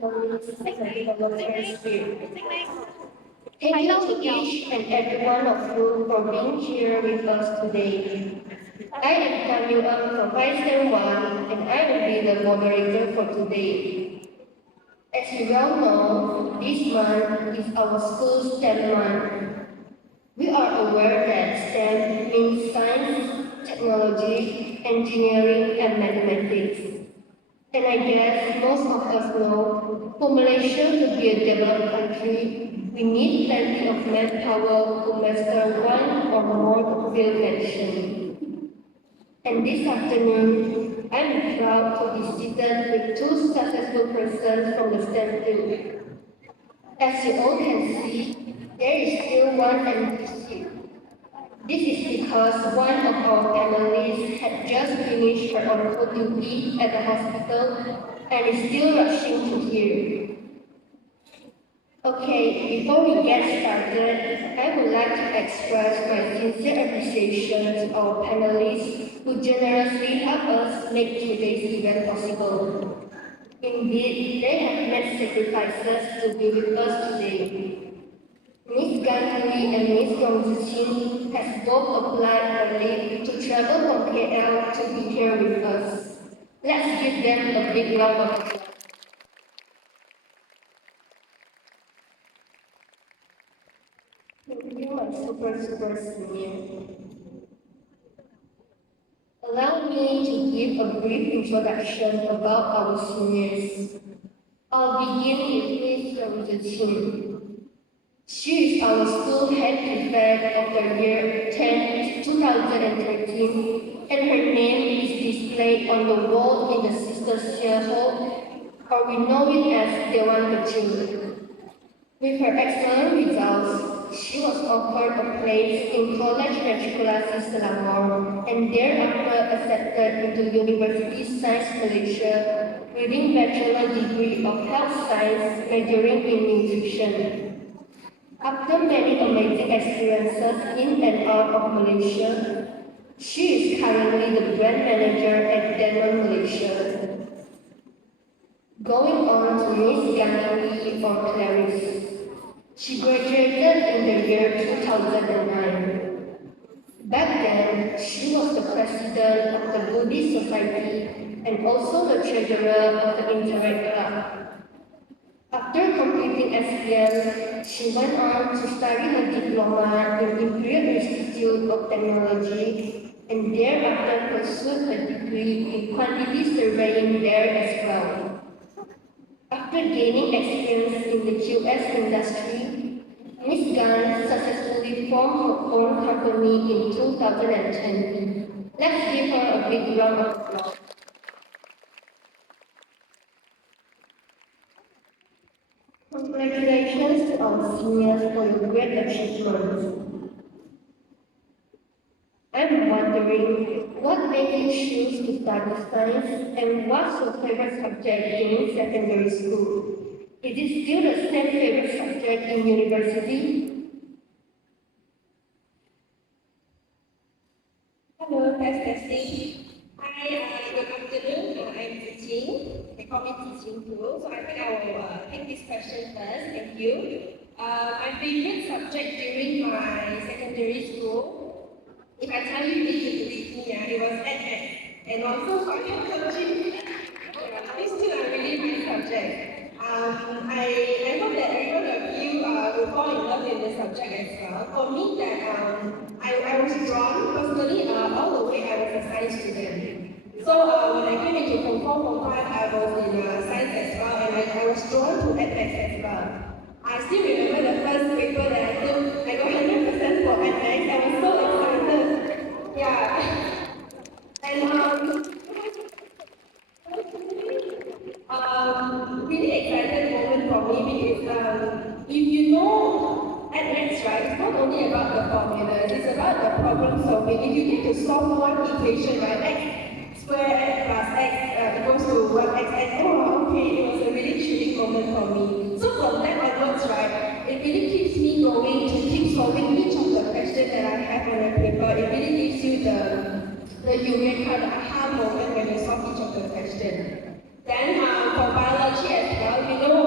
Thank you to each and every one of you for being here with us today. I am Kanyuan from STEM 1 and I will be the moderator for today. As you well know, this month is our school's STEM month. We are aware that STEM means science, technology, engineering, and mathematics. And I guess most of us know, for Malaysia to be a developed country, we need plenty of manpower to master one or more field mentioned. And this afternoon, I'm proud to be seated with two successful persons from the STEM field. As you all can see, there is still one empty seat. This is because one of our panelists had just finished her on-call duty at the hospital and is still rushing to here. Okay, before we get started, I would like to express my sincere appreciation to our panelists who generously helped us make today's event possible. Indeed, they have made sacrifices to be with us today. Ms. Gandhi and Ms. Yongzichin has both applied early to travel from KL to be here with us. Let's give them a big round of applause. Thank you, my super senior. Allow me to give a brief introduction about our seniors. I'll begin with Ms. Yongzichin. She is our school head prefect of the year 2013, and her name is displayed on the wall in the Sisters Here Hall, or we know it as Dewan Kecil. With her excellent results, she was offered a place in College Matrikulasi Selangor and thereafter accepted into University Science Malaysia, winning bachelor degree of health science majoring in nutrition. After many amazing experiences in and out of Malaysia, she is currently the brand manager at Denmark, Malaysia. Going on to Miss Gandhi or Clarice. She graduated in the year 2009. Back then, she was the president of the Buddhist Society and also the treasurer of the Interact Club. After completing SPM, she went on to study her diploma in Imperial Institute of Technology and thereafter pursued a degree in quantity surveying there as well. After gaining experience in the QS industry, Ms. Gunn successfully formed her own company in 2020. Let's give her a big round of applause. Congratulations to our seniors for your great achievements. I'm wondering, what made you choose to study science and what's your favorite subject in secondary school? Is it still the same favorite subject in university? Hello, testing. Hi, good afternoon. I'm teaching. They call me teaching too. So I think I will take this question first. Thank you. My favorite subject during my secondary school, if I tell you this, you believe me, it was ed. And also psychology. Yeah, these two are really my subjects. I hope that every one of you will fall in love with the subject as well. For me, I was drawn personally all the way. I was a science student. So when I came into Form 4, Form 5, I was in science as well, and I was drawn to ethics as well. I still remember the first paper that I took. I got 100% for ethics. I was so excited. Yeah. And really excited moment for me because if you know ethics, right, it's not only about the formulas, it's about the problem solving. If you get to solve one equation, right, x squared x plus x equals to 1x, and oh, okay, it was a really thrilling moment for me. So from that onwards, right, it really keeps me going to keep solving each of the questions that I have on the paper. It really gives you the eureka, the aha moment when you solve each of the questions. Then for biology as well, you know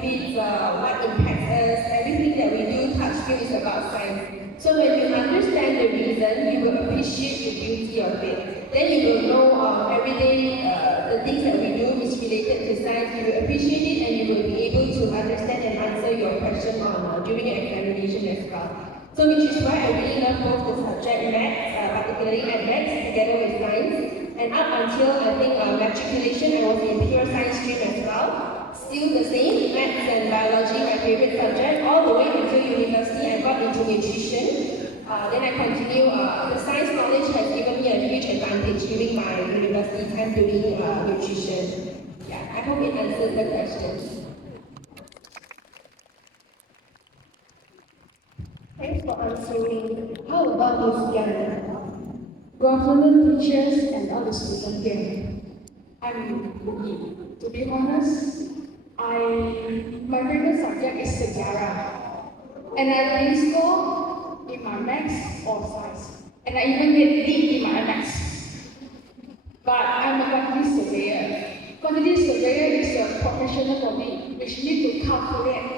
benefits, what impacts us, everything that we do touch field is about science. So when you understand the reason, you will appreciate the beauty of it. Then you will know every day the things that we do is related to science. You will appreciate it and you will be able to understand and answer your question during your examination as well. So which is why I really love both the subject maths, particularly at maths, together with science. And up until I think matriculation, I was in pure science stream as well. Still the same, maths and biology, my favorite subject, all the way until university I got into nutrition. Then I continue, the science knowledge has given me a huge advantage during my university time doing nutrition. Yeah, I hope it answers the question. Thanks for answering. How about Ms. Yan? Good afternoon, teachers and other students here. I'm Yi. To be honest, my favorite subject is sejarah, and I really score in my maths or science, and I even get D in my maths. But I'm a quantity surveyor. Quantity surveyor is a professional for me, which need to calculate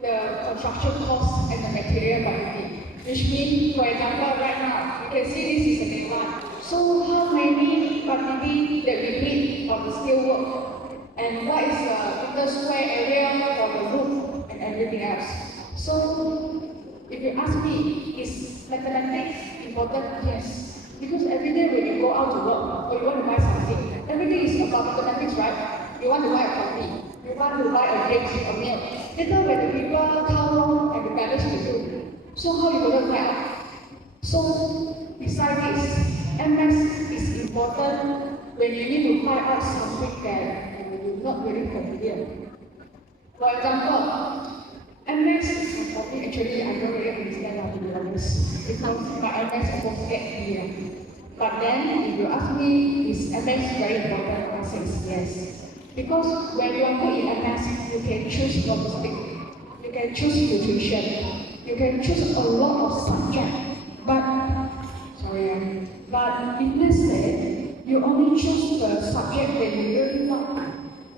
the construction cost and the material quantity. Which means, for example, right now, you can see this is a demand. So how many quantity that we need for the steel work? And what is the meter square area for the roof and everything else? So if you ask me, is mathematics important? Yes. Because every day when you go out to work or you want to buy something, everything is about mathematics, right? You want to buy a coffee, you want to buy a drink, a meal. Later when the people count on and the balance will do. So how you going to help? So besides this, MS is important when you need to find out something that you're not really familiar. For example, MS is for me actually I don't really understand how to be honest because my MS almost get here. But then if you ask me, is MS very important? I say yes. Because when you are good in MS, you can choose logistics, you can choose nutrition, you can choose a lot of subjects. But if let's say you only choose the subject that you really like,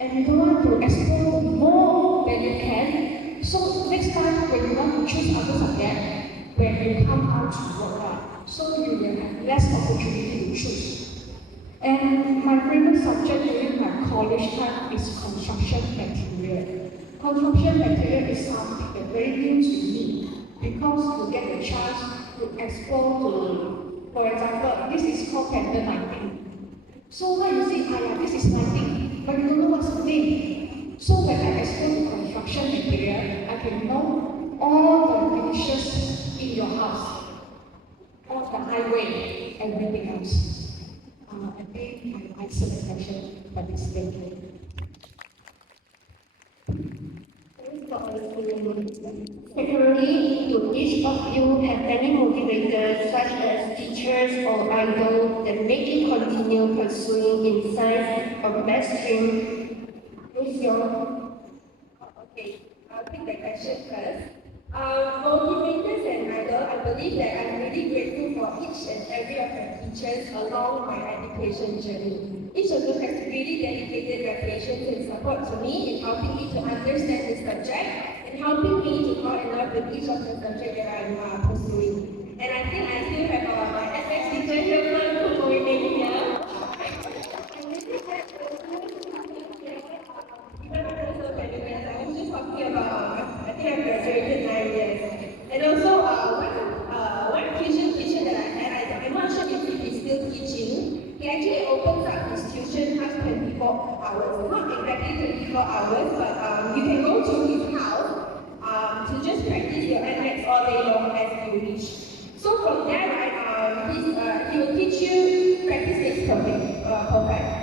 and you don't want to explore more than you can, so next time when you want to choose other subject, when you come out to work, so you will have less opportunity to choose. And my favorite subject during my college time is construction material. Construction material is something that very new to me because you get the chance to explore to, for example, this is called pattern lighting. So when you say, this is lighting, but you don't know what's the name. So when I explore construction material, I can know all the finishes in your house, all the highway, everything else. I think I answered the question for this day. Secondly, do each of you have any motivators such as teachers or idols that make you continue pursuing in science or math stream? Who's your? Okay, I'll take the question first. Motivators and idol, I believe that I'm really grateful for each and every of the teachers along my education journey. Each of them has really dedicated their patience and support to me in helping me to understand the subject and helping me to fall in love with each of the subjects that I'm pursuing. And I think I still have my FX teacher here who remaining here. I was just talking about, I think I graduated 9 years. And also, one tuition teacher that I had, I'm not sure if he's still teaching. He actually opens up his tuition class 24 hours. Not exactly 24 hours, but you can go to his house to just practice your NX all day long as you wish. So from there, right, he will teach you practice makes perfect.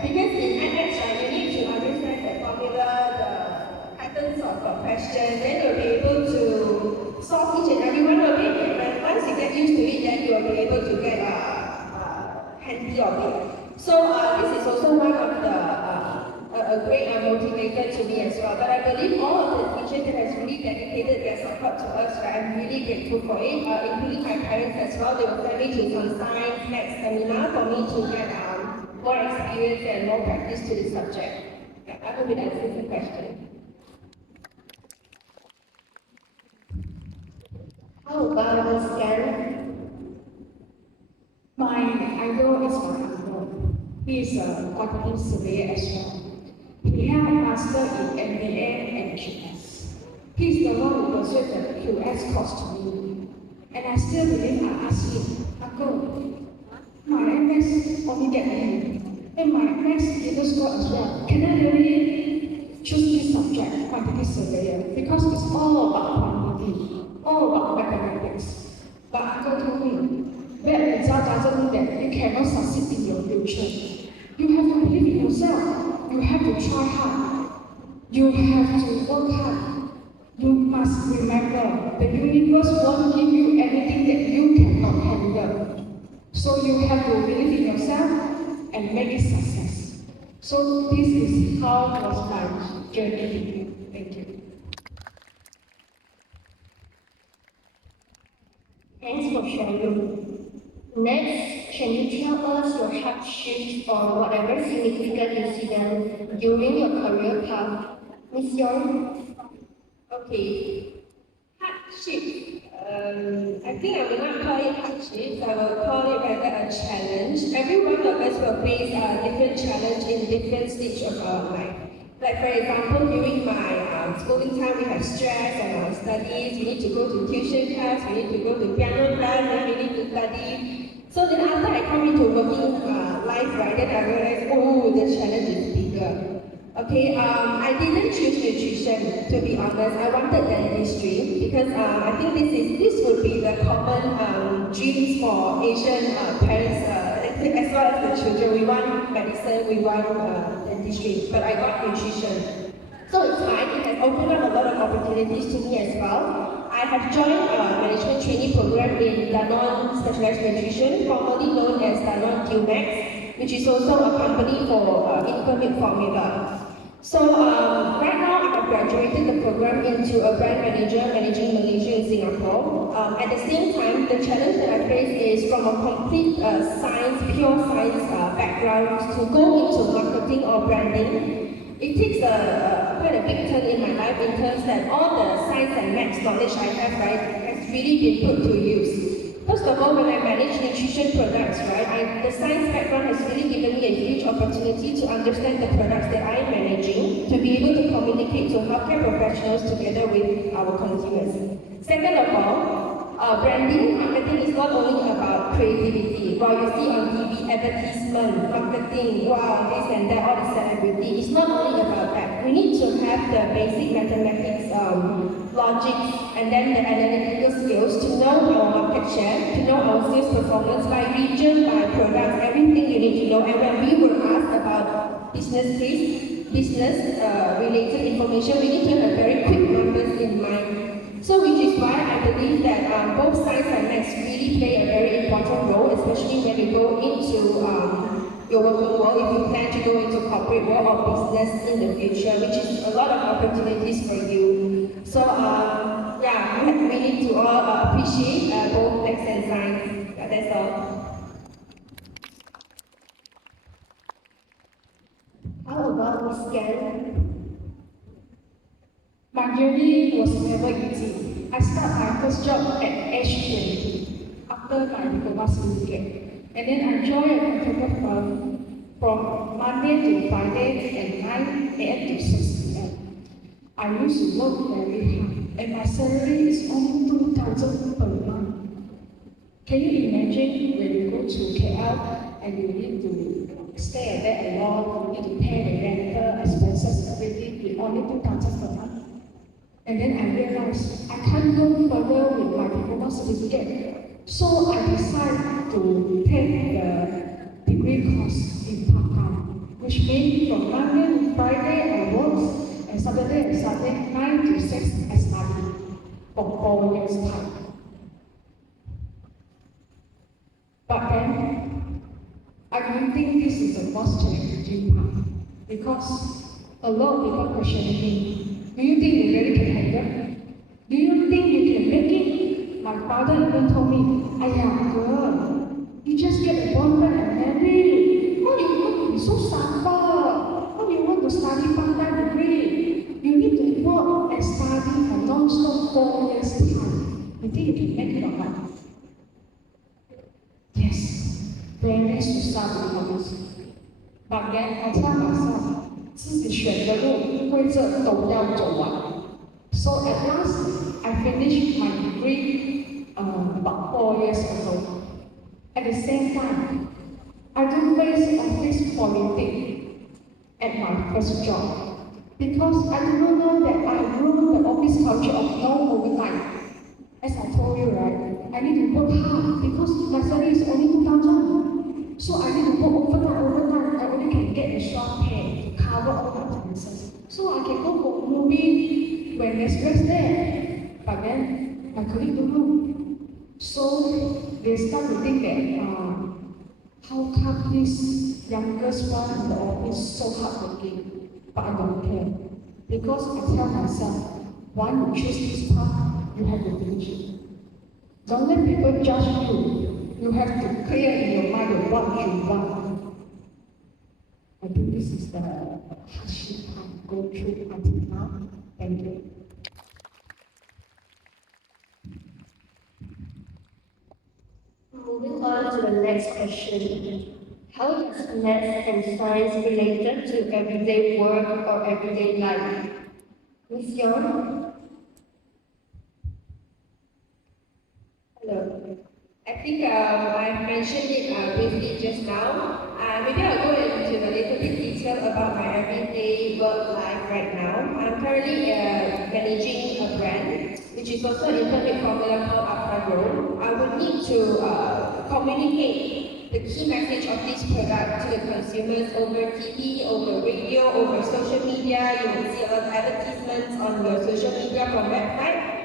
Because in NX, right, you need to understand the formula, the patterns of a question, then you'll be able to solve each and every one of it. And once you get used to it, then you will be able to get handy of it. So this is also one of the a great motivator to me as well. But I believe all of the teachers that has really dedicated their support to us, right, I'm really grateful for it, including my parents as well. They will send me to some science, maths seminar for me to get more experience and more practice to the subject. Yeah, I hope it answers the question. How about Miss Gan? My idol is my uncle. He is a quantity surveyor as well. He had a master in MBA and QS. He is the one who persuaded the QS course to me. And I still believe I asked him, Uncle, my MS only get A. And my MS didn't score as well. Can I really choose this subject, quantity surveyor? Because it's all about quantity, all about mathematics. But Uncle told me, bad result doesn't mean that you cannot succeed in your future. You have to believe in yourself. You have to try hard. You have to work hard. You must remember the universe won't give you anything that you cannot handle. So you have to believe in yourself and make it success. So this is how was my journey. Thank you. Thanks for sharing. Next, can you tell us your hardships or whatever significant incident during your career path? Miss Young? Okay. Hardship. I think I will not call it hardship. I will call it rather a challenge. Every one of us will face a different challenge in different stage of our life. Like for example, during my schooling time, we have stress on our studies. We need to go to tuition class. We need to go to piano class. Then we need to study. So then after I come into working life, right, then I realized, oh, the challenge is bigger. Okay, I didn't choose nutrition, to be honest. I wanted dentistry because I think this would be the common dreams for Asian parents, as well as the children. We want medicine, we want dentistry, but I got nutrition. So it's fine, it has opened up a lot of opportunities to me as well. I have joined a management training program in Danone Specialized Nutrition, formerly known as Danone Qmax, which is also a company for infant milk formula. So right now I have graduated the program into a brand manager managing Malaysia and Singapore. At the same time, the challenge that I face is from a complete pure science background to go into marketing or branding. It takes quite a big turn in my life in terms that all the science and maths knowledge I have, right, has really been put to use. First of all, when I manage nutrition products, right, the science background has really given me a huge opportunity to understand the products that I'm managing, to be able to communicate to healthcare professionals together with our consumers. Second of all, branding, marketing is not only about creativity. While you see on TV advertisement, marketing, wow, this and that, all the celebrity, it's not only about that. We need to have the basic mathematics, logic, and then the analytical skills to know our market share, to know our sales performance by region, by products, everything you need to know. And when we were asked about business case, business related information, we need to have very quick numbers in mind. So which is why I believe that both science and maths really play a very important role, especially when you go into your working world, if you plan to go into corporate world or business in the future, which is a lot of opportunities for you. So yeah, we need to all appreciate both maths and science. Yeah, that's all. How about Miss Gan? My journey was never easy. I started my first job at age 20 after my diploma certificate. And then I joined a contractor firm from Monday to Friday at 9 a.m. to 6 p.m. I used to work very hard and my salary is only 2,000 per month. Can you imagine when you go to KL and you need to stay at there alone, you need to pay the rental, expenses, everything, with only 2,000 per month? And then I realized I can't go further with my diploma certificate. So I decided to take the degree course in part-time, which means from Monday to Friday I work, and Saturday and Sunday 9 to 6 I study for 4 years' time. But then, I don't think this is the most challenging part, because a lot of people questioning me. Do you think you really can handle? Do you think you can make it? My father even told me, "Ayah, girl, you just get a boyfriend and marry. How you want to be so suffer? How you want to study part-time degree? You need to work and study for non-stop 4 years time You think you can make it or not? Yes, very susah to be honest. But then I tell myself, 自己选的路，规则都要走完。So at last, I finished my degree about 4 years ago. At the same time, I do face office politics at my first job because I do not know that I ruined the office culture of no overtime. As I told you, right, I need to work hard because my salary is only 2,000. So I need to work overtime. I only can get extra pay to cover all my expenses. So I can go for a movie when there's rest there. But then my colleague don't know. So they start to think that how come this youngest one in the office so hardworking? But I don't care. Because I tell myself, once you choose this path, you have to finish it. Don't let people judge you. You have to clear in your mind what you want. I think this is the hardship I go through until now. Thank you. Moving on to the next question. How is math and science related to everyday work or everyday life? Miss Young? Hello. I think I mentioned it briefly just now. Maybe I'll go into a little bit detail about my everyday work life right now. I'm currently managing a brand, which is also an internet formula called Upfront. I would need to communicate the key message of this product to the consumers over TV, over radio, over social media. You will see a lot of advertisements on your social media from website.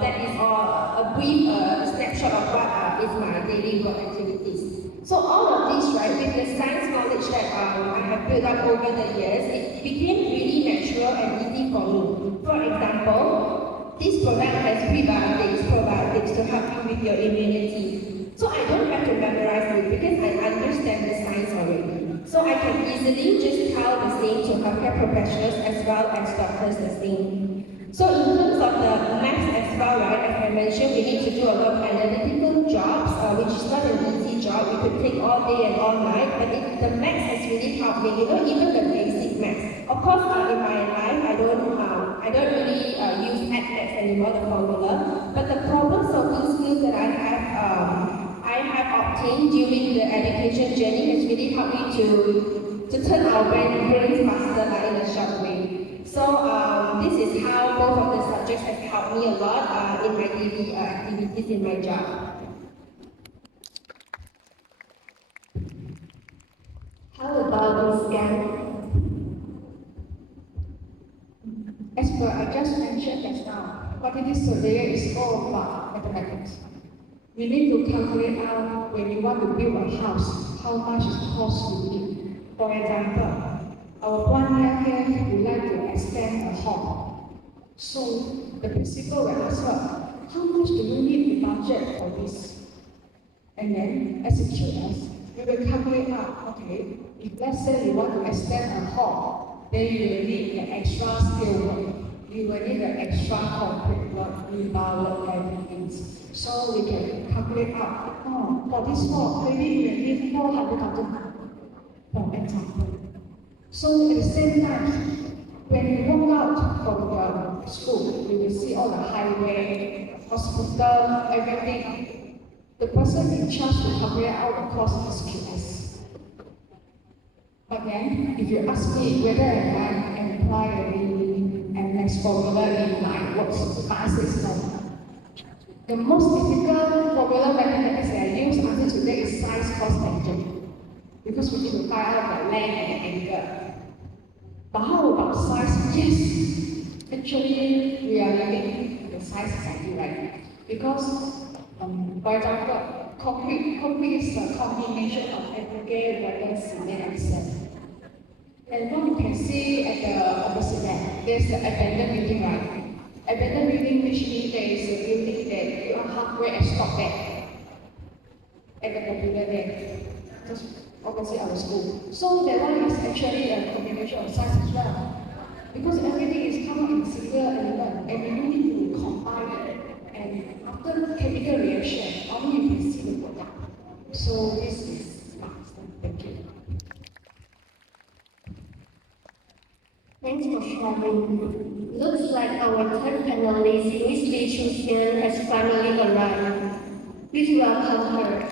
That is a brief snapshot of what is my daily work activities. So all of this, right, with the science knowledge that I have built up over the years, it became really natural and easy for me. For example, this product has probiotics to help you with your immunity. So I don't have to memorize it because I understand the science already. So I can easily just tell the same to healthcare professionals as well as doctors the same. So in terms of the maths as well, right, as I mentioned, we need to do a lot of analytical jobs, which is not an easy job. We could take all day and all night, but the maths has really helped me, even the basic maths. Of course, in my life, I don't really use maths anymore, the formula, but the problem-solving skills that I have obtained during the education journey has really helped me to turn our brains faster in a short way. So this is how both of the subjects have helped me a lot in my daily activities in my job. How about Miss Gan? As per I just mentioned just now, quantity surveyor is all about mathematics. We need to calculate out when you want to build a house, how much it costs you need. For example, our 1 year here, we like to extend a hall. So the principal will ask her, how much do you need to budget for this? And then, as a QS, we will calculate out, okay, if let's say you want to extend a hall, then you will need the extra steel work. You will need the extra concrete work, rebar work, everything. So we can calculate out, for this hall, maybe you will need 400,000, for example. So at the same time, when you walk out from the school, you will see all the highway, hospital, everything. The person in charge to calculate out the cost is QS. But then, if you ask me whether I employ the MS formula in my works, the answer is no. The most difficult formula mathematics that I use until today is size, cost, tangent. Because we need to find out the length and the angle. But how about size? Yes! Actually, we are using the size exactly right. Because, for example, concrete is a combination of aggregate, water, cement, and sand. And what you can see at the opposite end, there's the abandoned building, right? Abandoned building, which means there is a building that you are halfway and stop there. At the computer there. Just opposite our school. So that one is actually a combination of size as well. Because everything is come in single element and you need to combine it and medical reaction only if we see the product. So this is my understanding. Thank you. Thanks for sharing. Looks like our third panelist, Miss Lee Chu-Sian, has finally arrived. Please welcome her.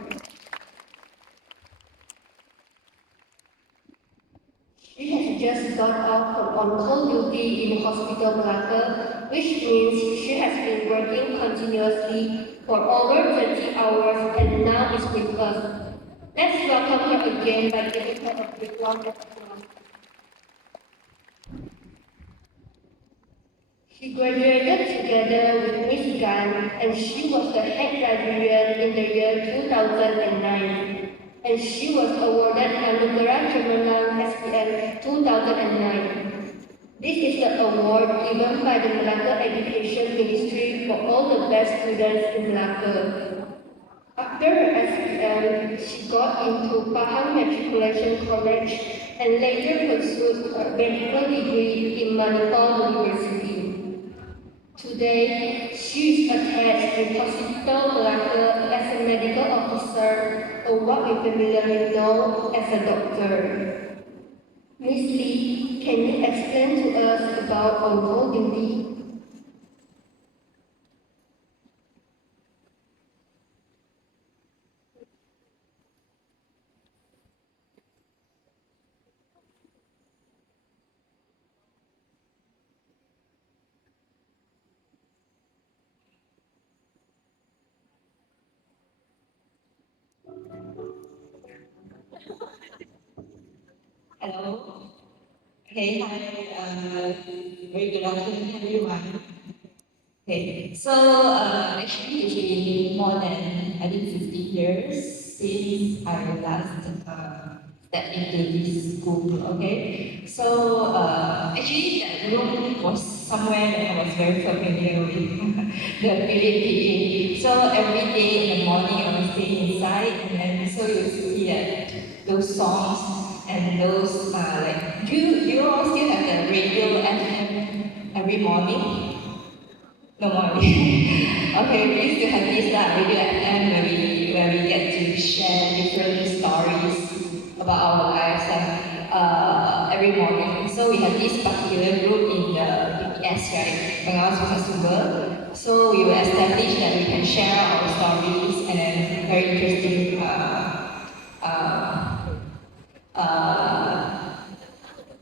She has just got off from on-call duty in Hospital Malacca, which means she has been working continuously for over 20 hours and now is with us. Let's welcome her again by giving her a big round of applause. She graduated together with Miss Gan, and she was the head librarian in the year 2009. And she was awarded Anugerah Cemerlang SPM 2009. This is the award given by the Malacca Education Ministry for all the best students in Malacca. After her SPM, she got into Pahang Matriculation College and later pursued her medical degree in Manipal University. Today, she is attached with Hospital Malacca as a medical officer, or what we familiarly know as a doctor. Miss Lee, can you explain to us about on-call duty? Hello. Okay, hi. Very good afternoon, everyone. Okay, so actually it's been more than I think 50 years since I last stepped into this school. Okay, so actually that room was somewhere that I was very familiar with, the period teaching. So every day in the morning I was staying inside, and then so you see those songs and those like you all still have the radio FM every morning. No more. Okay, we used to have this radio FM where we get to share different stories about our lives every morning. So we have this particular group in the BPS, right? When I was with Suba. So we will establish that we can share our stories and then very interesting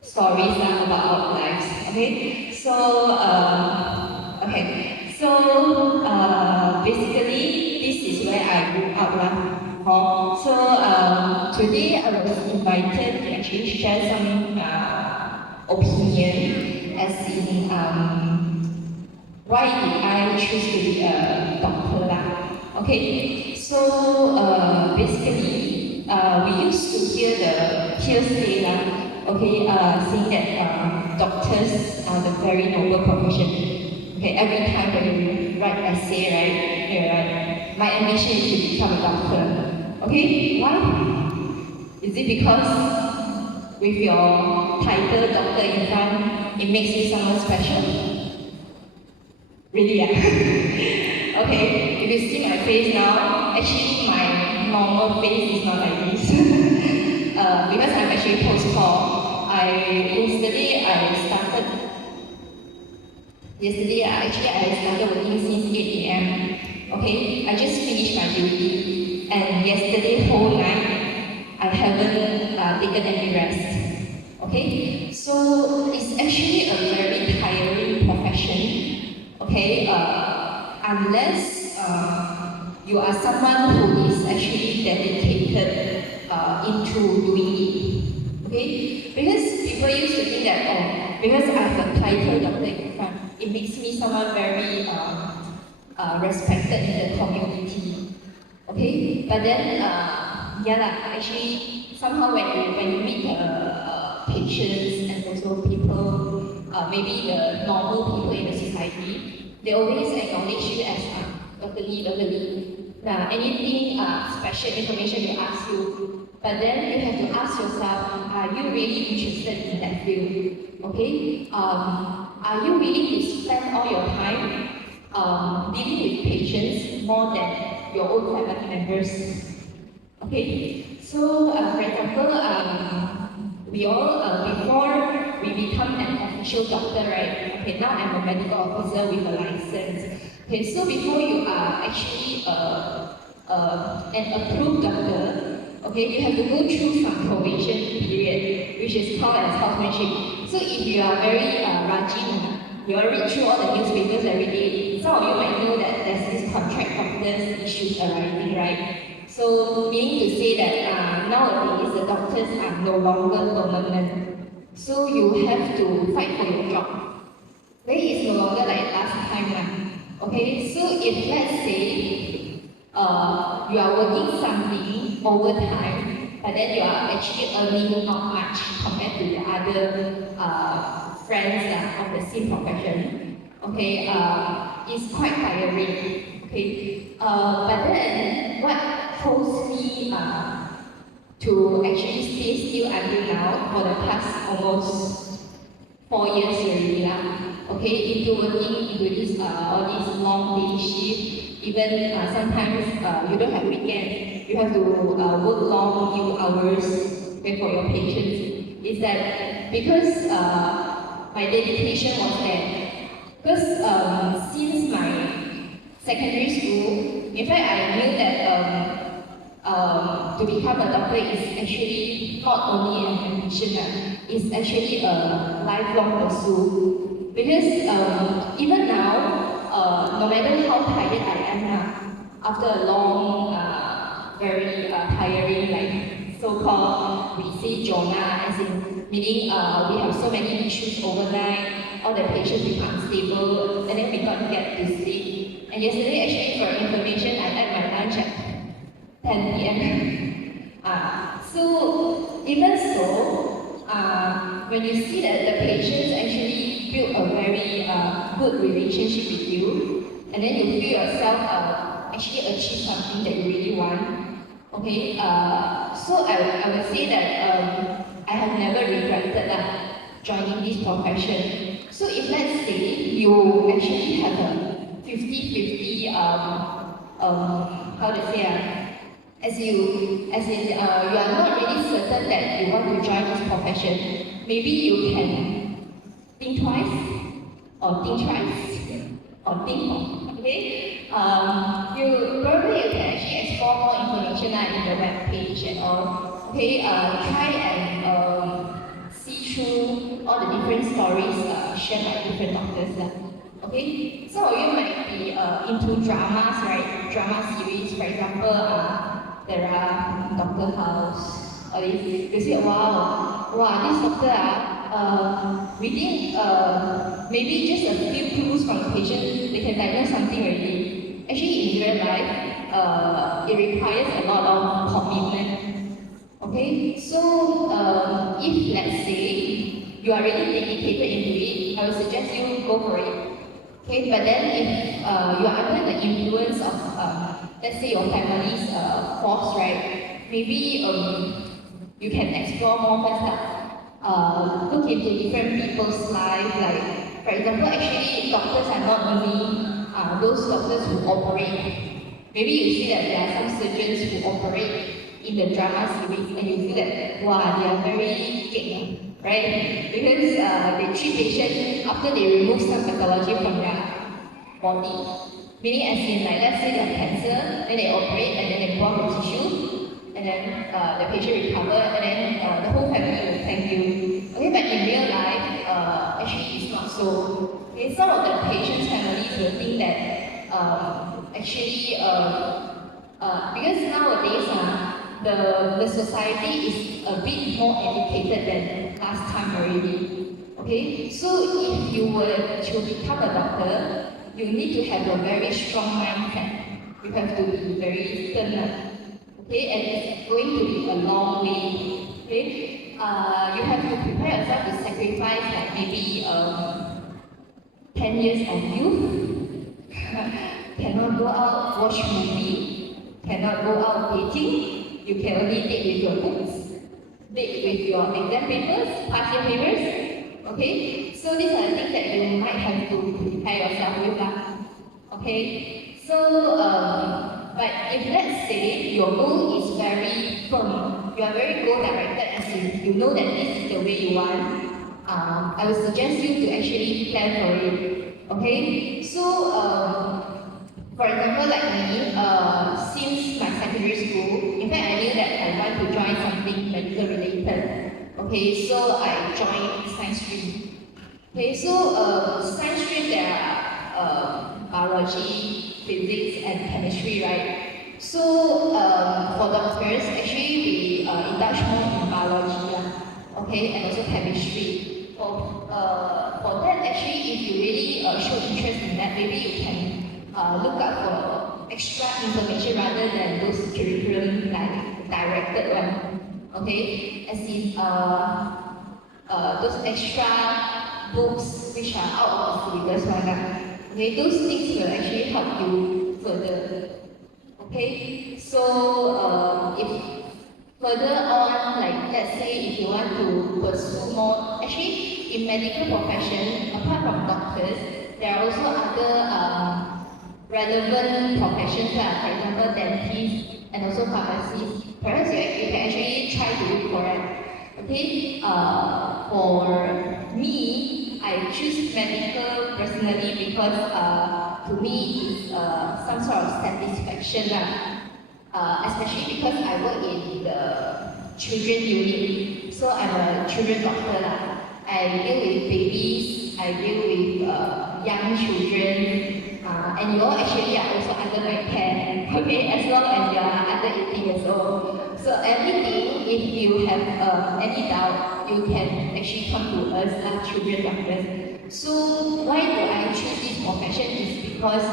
stories about our lives. Okay, so basically this is where I grew up lah. So today I was invited to actually share some opinion as in why did I choose to be a doctor lah. Okay, so basically we used to hear the hearsay lah. Okay, saying that doctors are the very noble profession. Okay, every time when you write essay, right, you're like, my ambition is to become a doctor. Okay, why? Is it because with your title doctor in front, it makes you someone special? Really, yeah? Okay, if you see my face now, actually my normal face is not like this. Because I'm actually post-call. Yesterday I started working since 8 a.m. Okay, I just finished my duty, and yesterday whole night I haven't taken any rest. Okay, so it's actually a very tiring profession. Okay, unless you are someone who is actually dedicated into doing it. Okay, because people used to think that because I have a title doctor in front, it makes me someone very respected in the community. Okay, but then actually somehow when you meet patients and also people, maybe the normal people in the society, they always acknowledge you as Dr. Lee. Now, anything special information they ask you, but then you have to ask yourself, are you really interested in that field? Okay? Are you willing to spend all your time dealing with patients more than your own family members. Okay, so for example, we all before we become an official doctor, right? Okay, now I'm a medical officer with a license. Okay, so before you are actually an approved doctor, okay, you have to go through some probation period, which is called as housemanship. So if you are very rajin, you will read through all the newspapers every day. Some of you might know that there's this contract doctors issues arising, right? So meaning to say that nowadays the doctors are no longer permanent. So you have to fight for your job. Then it's no longer like last time. Okay, so if let's say you are working something overtime, but then you are actually earning not much compared to the other friends of the same profession. Okay, it's quite tiring. Okay, but then what holds me to actually stay still until now for the past almost 4 years already okay, into working into this all these long day shift. Even sometimes you don't have weekend, you have to work long new hours for your patients. Is that because my dedication was there? Because since my secondary school, in fact, I knew that to become a doctor is actually not only an ambition, it's actually a lifelong pursuit. Because even now, no matter how tired I am after a long, very tiring, like so-called, we say Jonah, as in meaning we have so many issues overnight, all the patients become unstable, and then we can't get to sleep. And yesterday, actually, for information, I had my lunch at 10 p.m. So even so, when you see that the patients actually build a very good relationship with you, and then you feel yourself actually achieve something that you really want. Okay, so I would say that I have never regretted joining this profession. So if let's say you actually have a 50-50, how to say, as in you are not really certain that you want to join this profession, maybe you can think twice, or think thrice, or think more. Okay? Probably you can actually explore more information in the web page and all. Okay? Try and see through all the different stories shared by different doctors. Okay? Some of you might be into dramas, right? Drama series, for example. There are Doctor House, or you say, wow, this doctor, within maybe just a few clues from the patient, they can diagnose something already. Actually, in real life, it requires a lot of commitment. Okay, so if let's say you are really dedicated into it, I would suggest you go for it. Okay, but then if you are under the influence of let's say your family's force, right? Maybe you can explore more first. Look into different people's lives. Like, for example, actually, doctors are not only those doctors who operate. Maybe you see that there are some surgeons who operate in the drama series, and you feel that, wow, they are very king, right? Because they treat patients after they remove some pathology from their body. Meaning as in, like, let's say they have cancer, then they operate, and then they pull out the tissue, and then the patient recover, and then the whole family will thank you. Okay, but in real life, actually it's not so. Okay, some of the patients' families will think that actually, because nowadays the society is a bit more educated than last time already. Okay, so if you were to become a doctor, you need to have a very strong mindset. You have to be very stern. Okay, and it's going to be a long way. Okay, you have to prepare yourself to sacrifice like maybe 10 years of youth. Cannot go out watch movie. Cannot go out dating. You can only date with your books, date with your exam papers, past year papers. Okay, so these are the things that you might have to prepare yourself with. Okay, so but if let's say your goal is very firm, you are very goal directed, as you know that this is the way you want, I would suggest you to actually plan for it. Okay, so for example, like me, since my secondary school, in fact, I knew that I want to join something medical related. Okay, so I joined science stream. Okay, so science stream there are biology, physics, and chemistry, right? So for doctors, actually we indulge more in biology, okay, and also chemistry. For that, actually, if you really show interest in that, maybe you can look out for extra information rather than those curriculum like directed one. Okay, as in those extra books which are out of the syllabus one. Okay, those things will actually help you further. Okay, so if further on, like let's say if you want to pursue more, actually in medical profession, apart from doctors, there are also other relevant professions, for example, dentists and also pharmacists. Perhaps you can actually try to look for it. Okay, for me, I choose medical personally because to me it's some sort of satisfaction, especially because I work in the children unit, so I'm a children doctor. I deal with babies, I deal with young children, and you all actually are also under my care, okay, as long as you are under 18 years old. So everything, if you have any doubt, you can actually come to us, children doctors. So why do I choose this profession is because,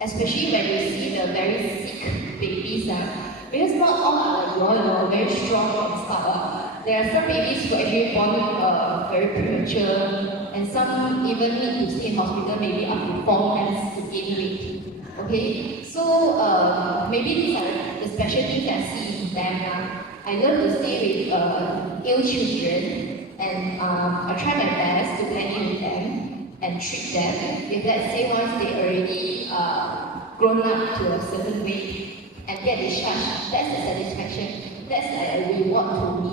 especially when you see the very sick babies, because not all are like you know, very strong and stuff. There are some babies who actually born very premature, and some even need to stay in hospital maybe up to 4 months to gain weight. Okay, so maybe these are the special things I see in them. I love to stay with ill children, and I try my best to blend in with them and treat them. If let's say once they already grown up to a certain weight and get discharged, that's a satisfaction. That's a reward to me.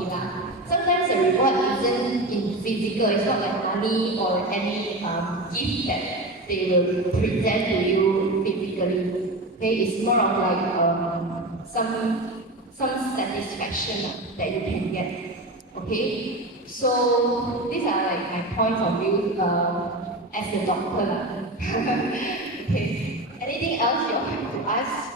Sometimes the reward isn't in physical, it's not like money or any gift that they will present to you physically. Okay, it's more of like some satisfaction that you can get. Okay, so these are like my points of view as a doctor. Okay, anything else you have to ask?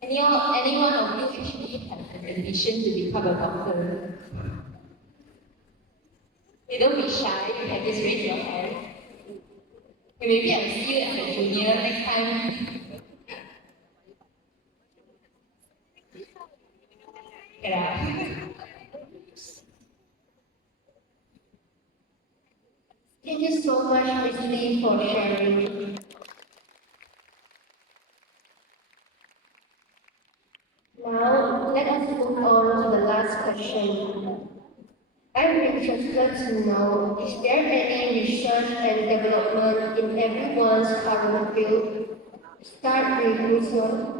Anyone of you actually have an ambition to become a doctor? Okay, don't be shy, you can just raise your hand. Okay, maybe I'll see you as a junior next time. Yeah. Thank you so much, Miss Lee, for sharing. Now, let us move on to the last question. I'm interested to know, is there any research and development in everyone's current field? Start with Ms. Yon.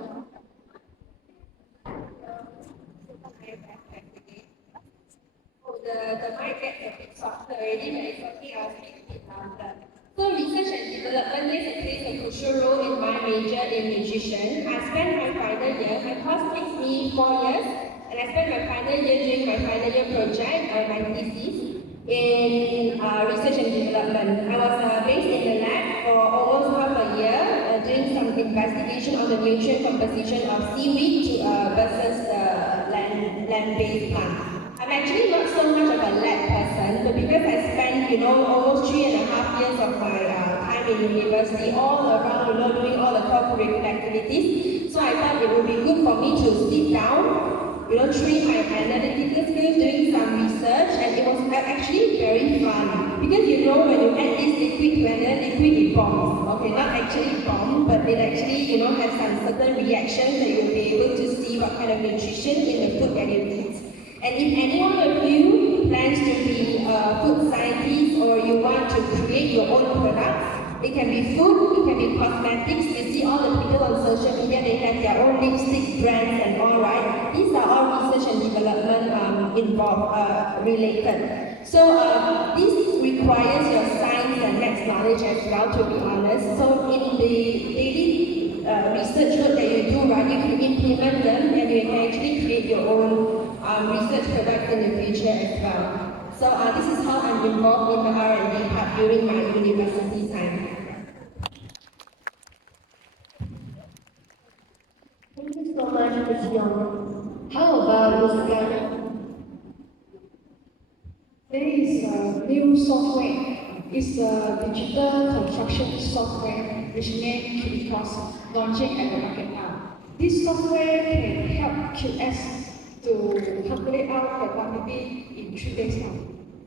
The mic gets a bit softer already, but it's okay, I'll speak a bit louder. So research and development, yes, it plays a crucial role in my major in nutrition. I spent my final year, my course takes me 4 years, and I spent my final year doing my final year project, my thesis, in research and development. I was based in the lab for almost half a year, doing some investigation on the nutrient composition of seaweed versus the land-based plant. I'm actually not so much of a lab person, but because I spent, almost 3.5 years of my time in university all around, doing all the co-curricular activities, so I thought it would be good for me to sit down, train my analytical skills, doing some research, and it was actually very fun. Because when you add this liquid to another liquid, it forms. Okay, not actually form, but it actually, has some certain reactions that you'll be able to see what kind of nutrition in the food that you eat. And if any one of you plans to be a food scientist or you want to create your own products, it can be food, it can be cosmetics. You see all the people on social media, they have their own lipstick brands and all, right? These are all research and development involved, related. So this requires your science and maths knowledge as well, to be honest. So in the daily research work that you do, right, you can implement them and you can actually create your own research products in the future as well. So this is how I'm involved in the R&D part during my university time. Thank you so much, Ms. Young. How about Ms. Gan? There is a new software. It's a digital construction software which named QBCOS, launching at the market now. This software can help QS to calculate out the quantity in 3 days time.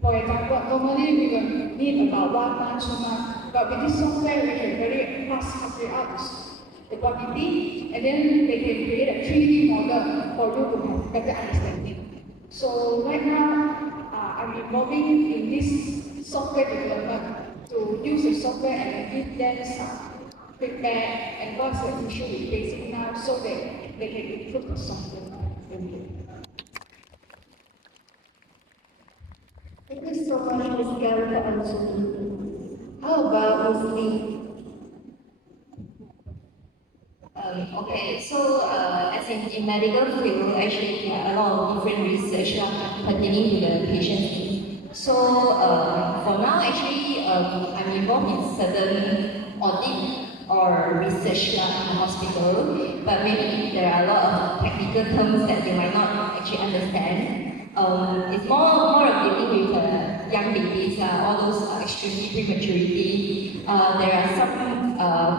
For example, normally we will need about 1 month, 2 months, but with this software we can very fast calculate out the quantity, and then they can create a 3D model for you to have better understanding. So right now, I'm involving in this software development to use the software and give them some feedback and what's the issue we're facing now so that they can improve the software. Thank you so much, Ms. Gan, for answering. How about Ms. Lee? Okay, so as in medical field, actually there are a lot of different research pertaining to the patient's needs. So for now, actually, I'm involved in certain audit or research in the hospital, but maybe there are a lot of technical terms that you might not actually understand. It's more of dealing with young babies, all those extremely prematurity. There are some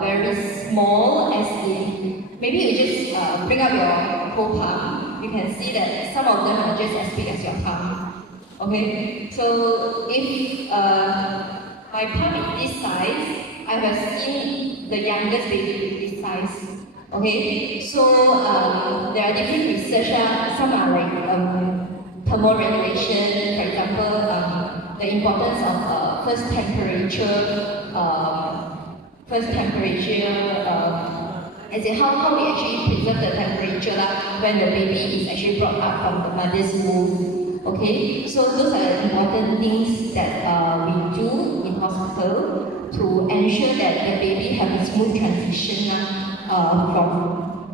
very small, as in maybe you just bring up your whole palm. You can see that some of them are just as big as your palm. Okay, so if my palm is this size, I have seen the youngest baby with this size. Okay, so there are different research. Some are like thermoregulation, for example, the importance of first temperature, as in how we actually preserve the temperature when the baby is actually brought up from the mother's womb. Okay, so those are important things that we do in hospital to ensure that the baby have a smooth transition from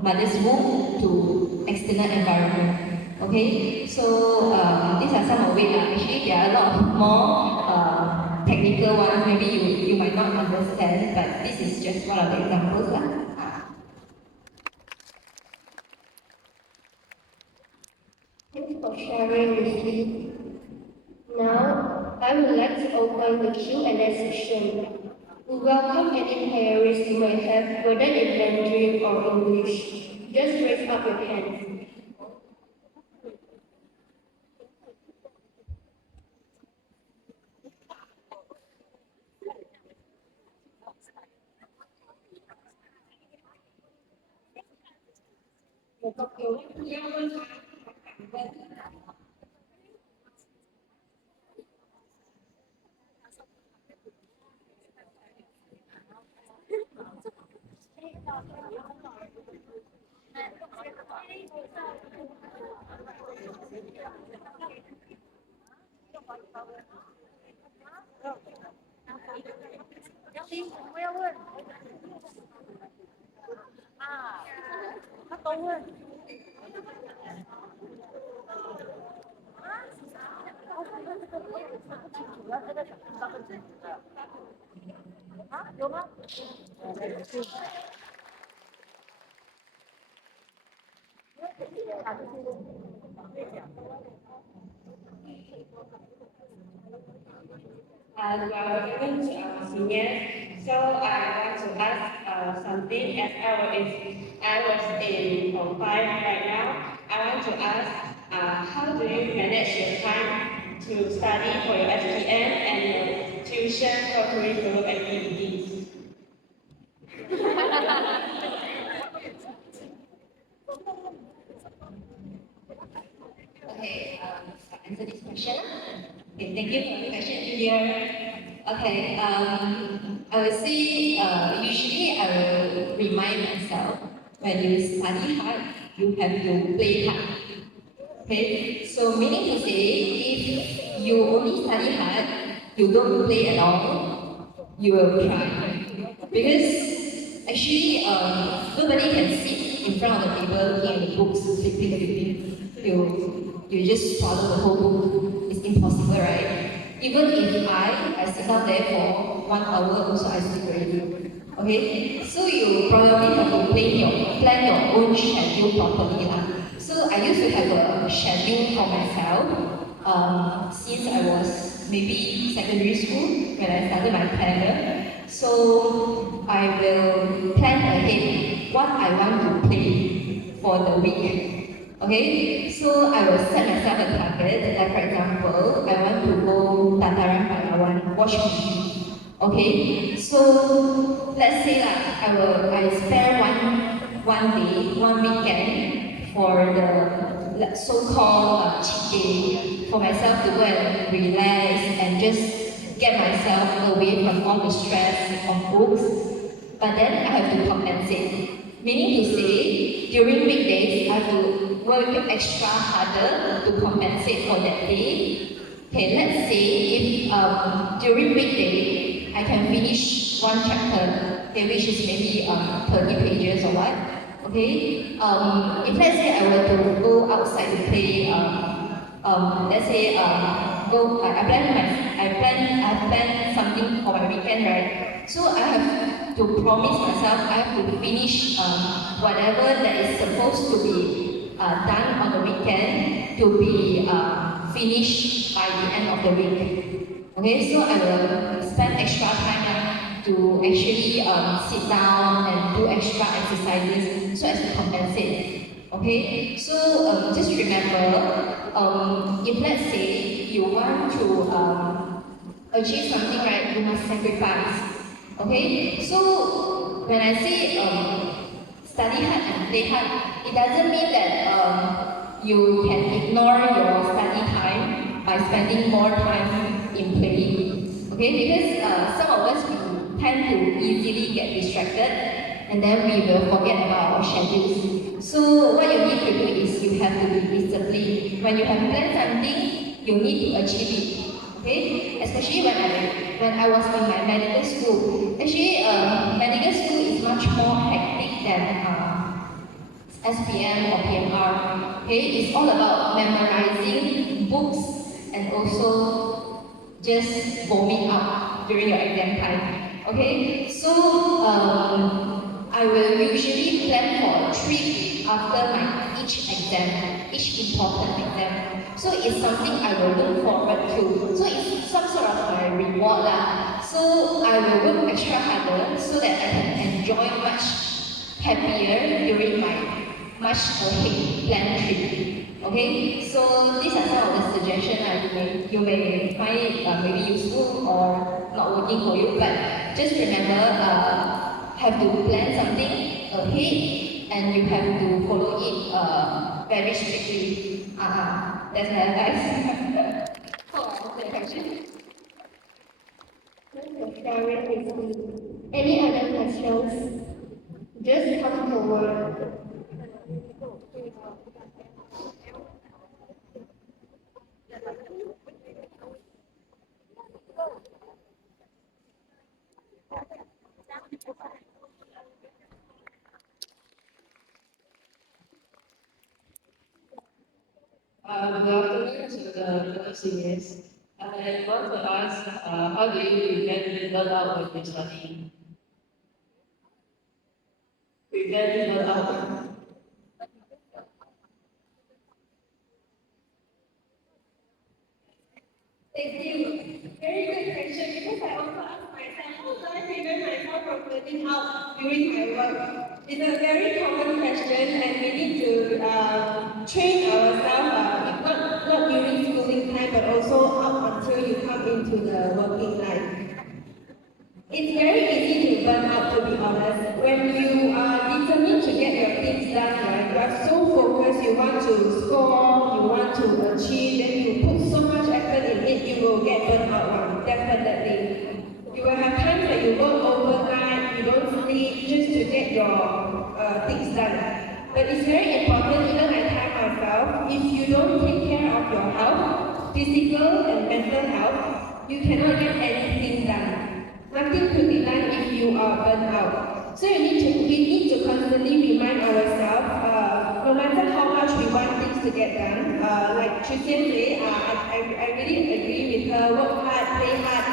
mother's womb to external environment. Okay, so these are some of it. Actually, there are a lot more technical ones. Maybe you might not understand, but this is just one of the examples. Thanks for sharing, Ms. Lee. Now, I would like to open the Q&A session. We welcome any inquiries you may have, whether in Mandarin or English. Just raise up your hand. To our students, seniors, so I want to ask something. As I was in Form 5 right now, I want to ask how do you manage your time to study for your STM and your tuition for curriculum activities? Okay, answer this question. Okay, thank you for the question, Julia. Okay, I would say usually I will remind myself when you study hard, you have to play hard. Okay, so meaning to say, if you only study hard, you don't play at all, you will cry. Because actually, nobody can sit in front of the table looking at the books, flipping. You just follow the whole book. It's impossible, right? Even if I sit down there for 1 hour, also I sleep already. Okay, so you probably have to plan your own schedule properly lah. So I used to have a schedule for myself since I was maybe secondary school when I started my planner. So I will plan ahead what I want to play for the week. Okay, so I will set myself a target. Like for example, I want to go Tataran Palawan, watch movie. Okay, so let's say like I spare one day, one weekend for the so-called cheat day for myself to go and relax and just get myself away from all the stress of books. But then I have to compensate. Meaning to say, during weekdays, I have to work extra harder to compensate for that day. Okay, let's say if during weekday, I can finish one chapter, okay, which is maybe 30 pages or what. Okay, if let's say I were to go outside to play, let's say I plan something for my weekend, right? So I have to promise myself I have to finish whatever that is supposed to be done on the weekend to be finished by the end of the week. Okay, so I will spend extra time to actually sit down and do extra exercises so as to compensate. Okay, so just remember, if let's say you want to achieve something, right, you must sacrifice. Okay, so when I say study hard and play hard, it doesn't mean that you can ignore your study time by spending more time in playing. Okay, because some of us we tend to easily get distracted and then we will forget about our schedules. So what you need to do is you have to be disciplined. When you have planned something, you need to achieve it. Okay, especially when I was in my medical school. Actually, medical school is much more hectic than SPM or PMR. Okay, it's all about memorizing books and also just vomit out during your exam time. Okay, so I will usually plan for a trip after each exam, each important exam. So it's something I will look forward to. So it's some sort of my reward lah. So I will work extra harder so that I can enjoy much happier during my much ahead planned trip. Okay, so these are some of the suggestions you may find it maybe useful or not working for you. But just remember, have to plan something ahead and you have to follow it very strictly. That's my advice. For the question. Sharing with me. Any other questions? Just come forward. Good afternoon to the seniors. I want to ask, how do you prevent burnout when you're studying? Prevent burnout. Thank you. Very good question because I also asked myself, how do I prevent myself from burning out during my work? It's a very common question and we need to train ourselves, not during schooling time, but also up until you come into the working life. It's very easy to burn out, to be honest. When you are determined to get your things done, right, you are so focused, you want to score, you want to achieve, then you put burn out one, definitely. You will have times that you work overnight, you don't sleep just to get your things done. But it's very important, even I tell myself, if you don't take care of your health, physical and mental health, you cannot get anything done. Nothing could be done if you are burned out. So we need to constantly remind ourselves, no matter how much we want things to get done, like Tristan said, I really agree with her, work hard, play hard.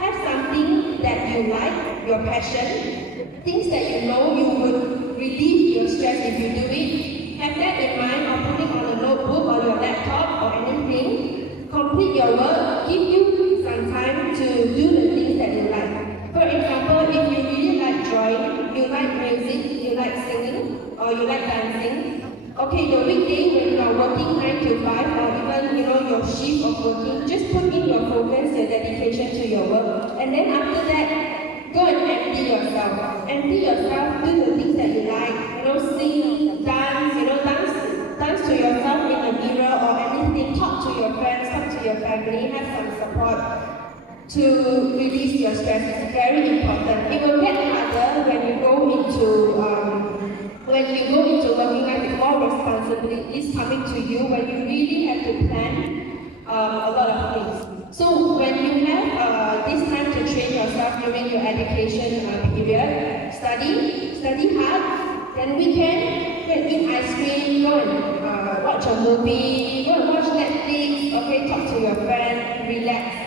Have something that you like, your passion, things that you know you would relieve your stress if you do it. Have that in mind, or put it on a notebook or your laptop or anything. Complete your work, give you some time to do the things that you like. For example, if you really like drawing, you like music, you like singing, or you like dancing, okay, the weekday when you are working 9 to 5 or even your shift of working, just put in your focus, your dedication to your work, and then after that, go and empty yourself. Empty yourself, do the things that you like, sing, dance to yourself in the mirror or anything, talk to your friends, talk to your family, have some support to release your stress. It's very important. It will get harder when you go into working life with more responsibilities coming to you, when you really have to plan a lot of things. So when you have this time to train yourself during your education period, study hard, then weekend, go and eat ice cream, go and watch a movie, go and watch Netflix, okay, talk to your friend, relax.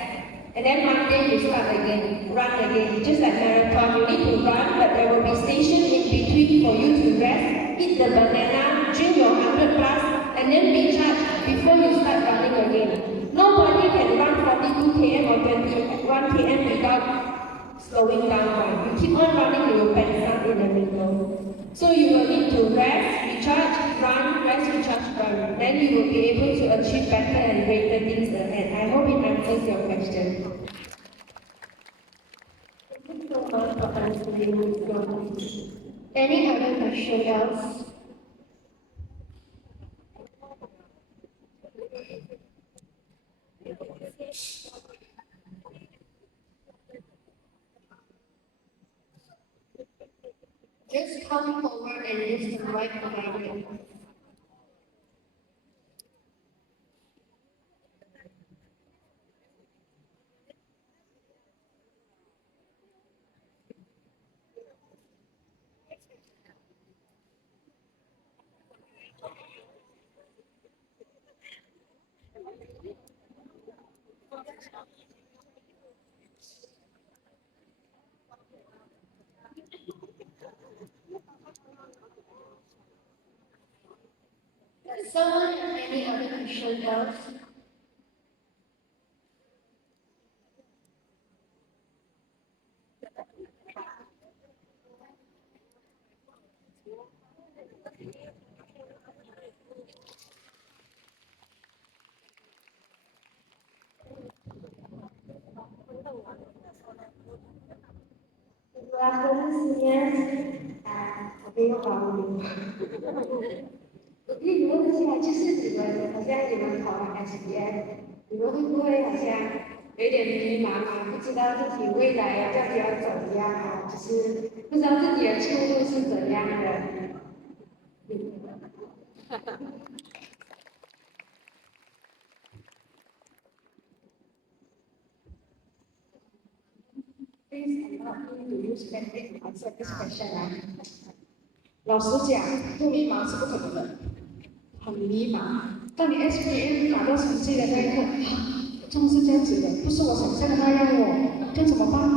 And then Monday you start again, run again. Just like marathon, you need to run, but there will be stations in between for you to rest, eat the banana, drink your 100 plus, and then recharge before you start running again. Nobody can run 42 km or 21 km without slowing down. You keep on running, you will pass out in the middle. So you will need to rest, recharge, run, rest, recharge, run. Then you will be able to achieve better and greater things ahead. I hope it answers your question. Thank you so much for answering your question. Any other question else? Just come forward and use the mic provided. Does someone have any other question else? Good afternoon, seniors. Okay, no problem. 你们现在就是好像你们考完 SPM，你们会不会好像有点迷茫啊？不知道自己未来到底要怎样啊？就是不知道自己的出路是怎样的。Please allow me to use Mandarin to answer this question 啊。老实讲，不迷茫是不可能的，很迷茫。当你 SPM 拿到成绩的那一刻，真是这样子的，不是我想象的那样哦，这样怎么办？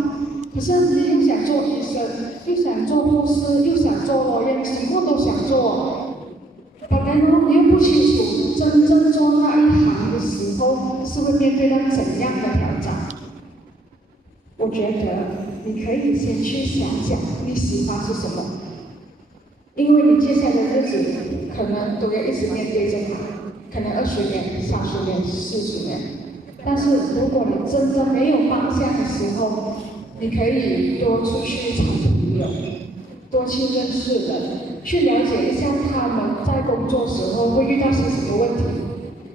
可是你又想做医生，又想做护士，又想做老人，什么都想做。本来呢，你又不清楚真正做那一行的时候是会面对到怎样的挑战。我觉得你可以先去想想你喜欢是什么，因为你接下来的日子可能都要一直面对这行。可能20年、30年、40年，但是如果你真的没有方向的时候，你可以多出去找朋友，多去认识人，去了解一下他们在工作时候会遇到些什么问题，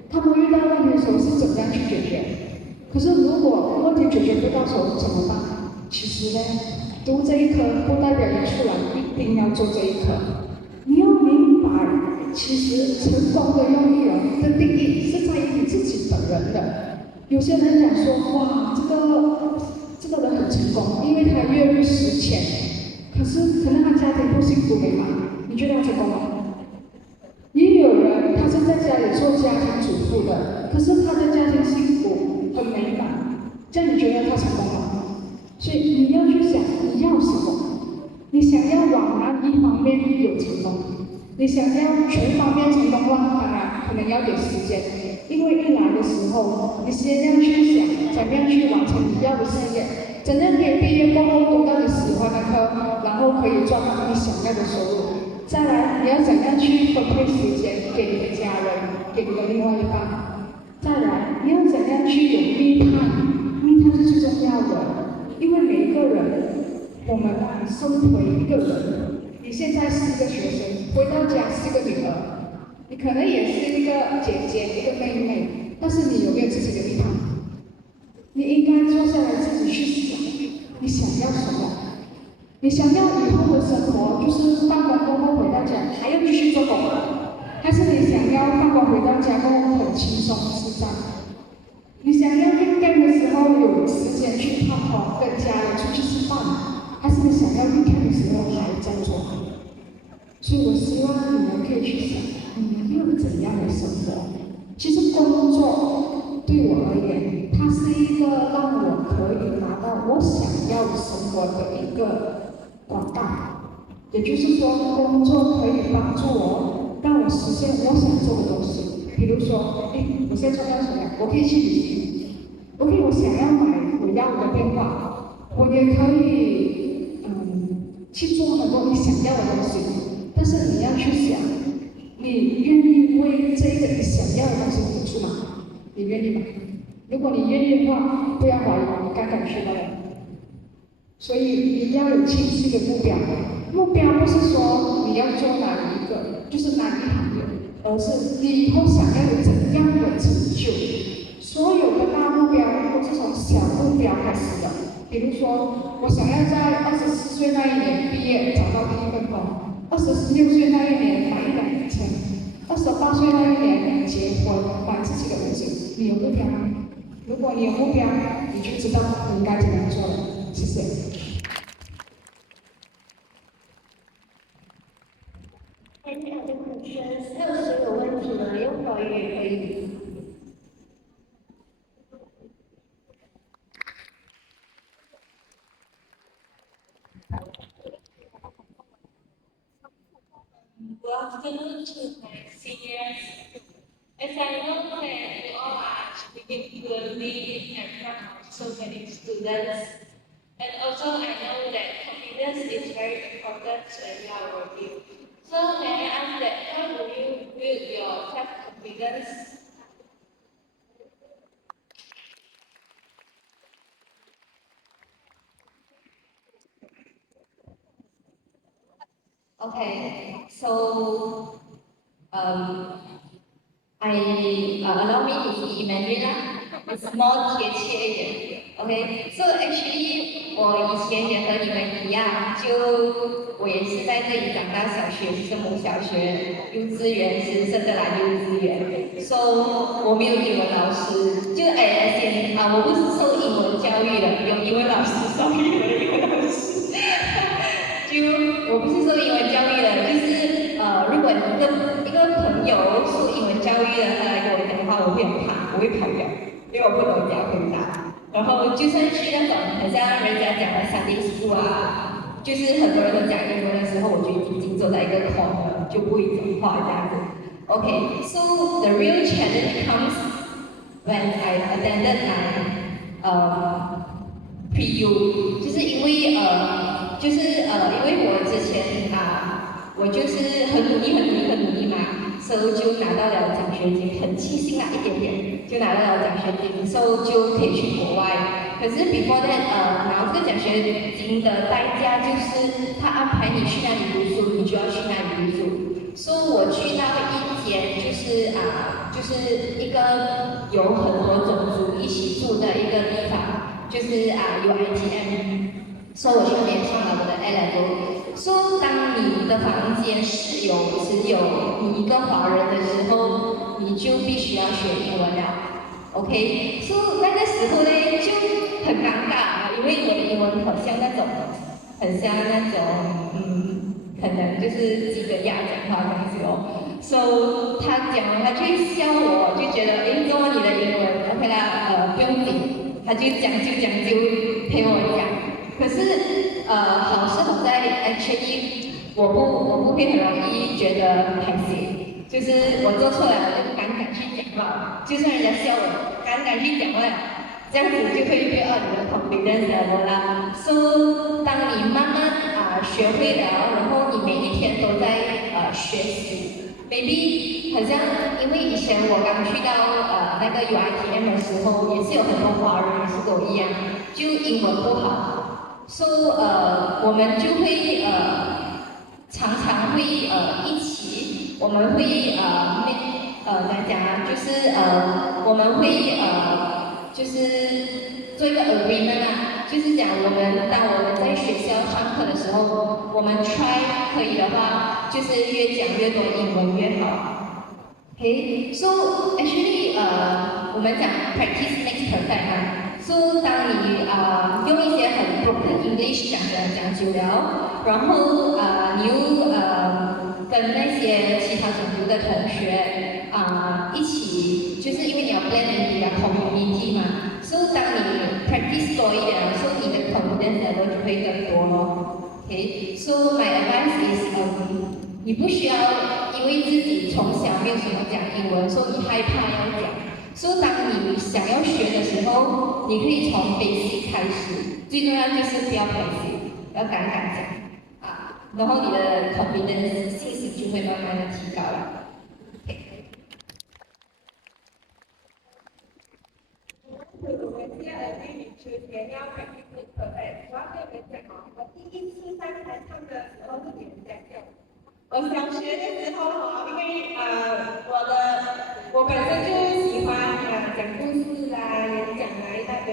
他们遇到问题的时候是怎样去解决。可是如果问题解决不到手怎么办？其实呢，读这一科不代表你出来一定要做这一科。你要明白，其实成功的用意的定义是在于你自己本人的。有些人讲说，哇，这个人很成功，因为他月入10千，可是可能他家庭不幸福美满，你觉得他成功吗？也有人他是在家里做家庭主妇的，可是他的家庭幸福很美满，这样你觉得他成功吗？所以你要去想你要什么，你想要往哪一方面有成功，你想要全方面成功的话，当然可能要点时间，因为一来的时候，你先要去想怎么样去完成你要的事业，怎样可以毕业过后读到你喜欢的科，然后可以赚到你想要的收入。再来，你要怎样去分配时间给你的家人，给你的另外一半？再来，你要怎样去有密探？密探是最重要的。因为每一个人，我们生为一个人，你现在是一个学生，回到家是一个女儿，你可能也是一个姐姐、一个妹妹，但是你有没有自己的地方？你应该坐下来自己去想，你想要什么？你想要以后的生活就是放工过后回到家还要继续做工，还是你想要放工回到家过后很轻松自在？你想要运动的时候有时间去泡泡，跟家人出去吃饭，还是你想要运动的时候还在做？所以我希望你们可以去想，你们要怎样的生活？其实工作对我而言，它是一个让我可以达到我想要生活的一个管道。也就是说，工作可以帮助我，让我实现我想做的东西。比如说，我现在做到什么？我可以去旅行，我想要买我要的电话，我也可以去做很多你想要的东西。但是你要去想，你愿意为这个你想要的东西付出吗？你愿意吗？如果你愿意的话，不要怀疑，你刚刚学到了。所以你要有清晰的目标，目标不是说你要做哪一个，就是哪一行业，而是你以后想要有怎样的成就。所有的大目标都是从小目标开始的。比如说，我想要在24岁那一年毕业，找到第一份工；26岁那一年买一辆车；28岁那一年结婚，买自己的屋子。你有目标吗？如果你有目标，你就知道你应该怎样做了。谢谢。还有谁有问题吗？用华语也可以。Good afternoon to my seniors. As I know that you all are speaking fluently in front of so many students, and also I know that confidence is very important when you are working. So may I ask that how do you build your self-confidence? Okay, so allow me to speak in Mandarin 啦，it's more 贴切一点。OK， so actually 我以前也和你们一样，我也是在这里长大，小学是圣母小学，幼稚园是圣德兰幼稚园，so 我没有英文老师，我不是受英文教育的，有英文老师，sorry，我的英文老师。我不是受英文教育的，就是如果一个朋友受英文教育的，他来跟我讲的话，我会很怕，我会跑掉，因为我不懂怎样回答。然后就算去那种很像人家讲的Sunday school啊，就是很多人都讲英文的时候，我就已经坐在一个 corner，就不会讲话这样子。Okay, so the real challenge comes when I attended my PU， 就是因为因为我之前我就是很努力嘛，所以就拿到了奖学金，很庆幸一点点就拿到了奖学金，所以就可以去国外。可是 before that， 拿这个奖学金的代价就是他安排你去哪里读书，你就要去哪里读书。所以我去到一间就就是一个有很多种族一起住的一个地方，就是UITM，所以我去那边上了我的 A level。So 当你的房间只有你一个华人的时候，你就必须要学英文了。OK，so 那个时候呢就很尴尬，因为我的英文很像那种可能就是几个亚讲话这样子哦。So 他讲，他就笑我，就觉得诶，怎么你的英文 OK 啦，不用紧，他就讲就陪我讲。可是好是好在 actually 我不会很容易觉得害羞，就是我做错了我就敢去讲话，就算人家笑我，敢去讲话，这样子就可以build up你的 confidence level 啦。So 当你慢慢学会了，然后你每一天都在学习。maybe 好像因为以前我刚去到那个 UITM 的时候，也是有很多华人也是跟我一样，就英文不好，so 我们就会常常会一起，我们会怎样讲啊，就是我们会就是做一个 agreement 啊，就是讲当我们在学校上课的时候，我们 try 可以的话，就是越讲越多英文越好。Okay，so actually 我们讲 practice makes perfect 啊。So 当你用一些很 broken English 讲久了，然后你又跟那些其他种族的同学一起，就是因为你要 blend in 你的 community 嘛。So 当你 practice 多一点，so 你的 confidence level 就会更多咯。Okay，so my advice is 你不需要因为自己从小没有什么讲英文，所以你害怕要讲。所以当你想要学的时候，你可以从 basic 开始，最重要就是不要排斥，要敢讲然后你的 confidence 信心就会慢慢的提高了。我们接下来对女球员要 practice make perfect，我要跟你们讲我第一次上台唱的时候是你们讲的。我小学的时候因为我本身就喜欢讲故事演讲一大堆。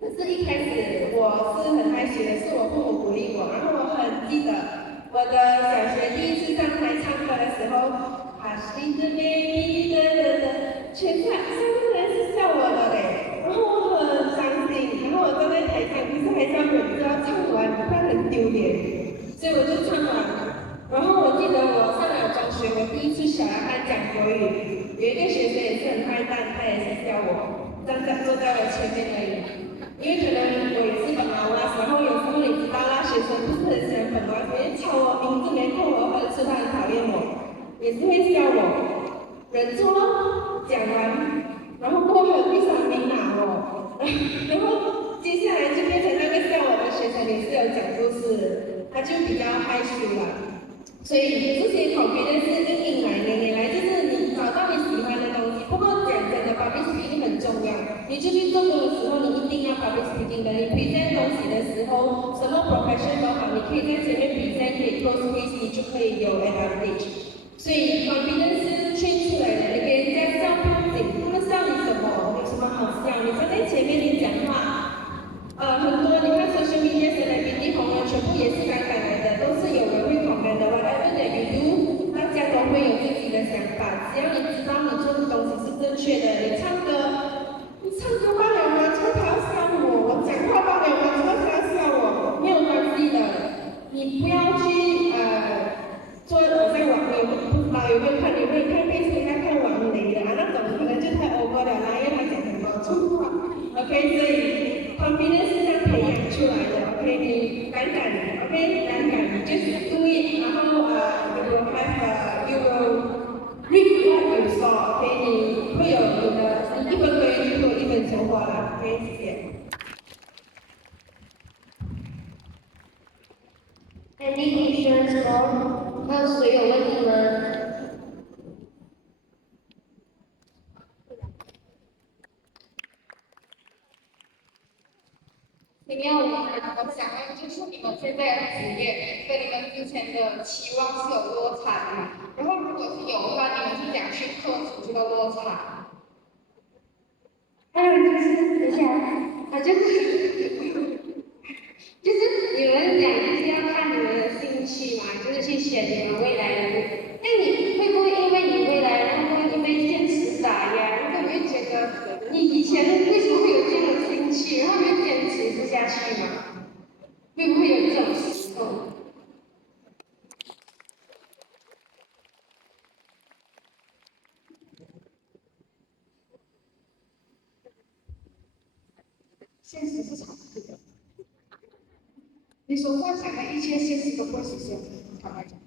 可是一开始我是很害羞的，是我父母鼓励我，然后我很记得我的小学第一次上台唱歌的时候，Hush little baby 全场上面人是笑我的嘞，然后我很伤心，然后我站在台上，可是还是要忍着要唱完，不然很丢脸，所以我就唱完了。然后我记得我上了中学，我第一次学他讲国语，有一个学生也是很坏蛋，他也是笑我，坐在我前面而已。因为可能我也是本劳啊，然后有时候你知道那学生不是很喜欢本劳，所以抄我名字没扣我分数，他很讨厌我，也是会笑我，忍住咯，讲完，然后过后第三名拿我，然后接下来就变成那个笑我的学生也是有讲故事，他就比较害羞了。所以这些confidence是硬来就是你找到你喜欢的东西。不过讲真的 ，public speaking 很重要。你出去做工的时候，你一定要 public speaking 的。你 present 东西的时候，什么 profession 都好，你可以在前面 present，可以 close case，你就可以有 advantage。所以 confidence 是train出来的。你给人家笑不要紧，他们笑你什么？有什么好笑？你站在前面你讲话，很多你看 social media 现在比你红人全部也是敢来的，都是有人会 comment 的。whatever that you do， 大家都会有自己的想法。只要你知道你做的东西是正确的，你唱歌罢了吗？怎么他要笑我？我讲话罢了吗？怎么他要笑我？没有关系的，你不要去做好像网友不知道有没有看Facebook 看王雷的那种可能就太 over 了啦，因为他讲很多粗话。OK， 所以 confidence 是这样培养出来的。OK， 你敢，OK， 敢，就是 do it， 然后you will reap what you sow。OK， 你会有你一分耕耘就会有一分收获了。OK， 谢谢。Any questions more？ 还有谁有问题吗？今天我想问，就是你们现在的职业跟你们之前的期望是有落差的吗？然后如果是有的话，你们是怎样去克服这个落差。还有就是，等一下，就是你们讲就是要看你们的兴趣嘛，就是去选你们未来的路。那你会不会因为你未来，然后因为现实打压，然后你就觉得你以前为什么会有这种兴趣，然后你就坚持不下去嘛？会不会有这种时候？现实是残酷的。你所幻想的一切，现实都会实现，坦白讲。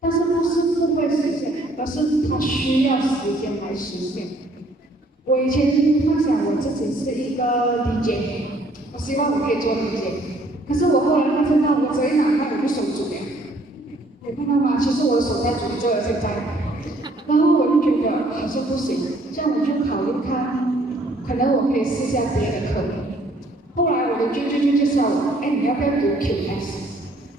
但是不是不会实现，而是它需要时间来实现。我以前幻想我自己是一个 DJ， 我希望我可以做 DJ， 可是我后来发现到我只一拿麦我就手足了，你看到吗？其实我的手在诅咒了现在，然后我就觉得好像不行，这样我就考虑看，可能我可以试下别的科。后来我的舅就介绍我，哎，你要不要读 QS？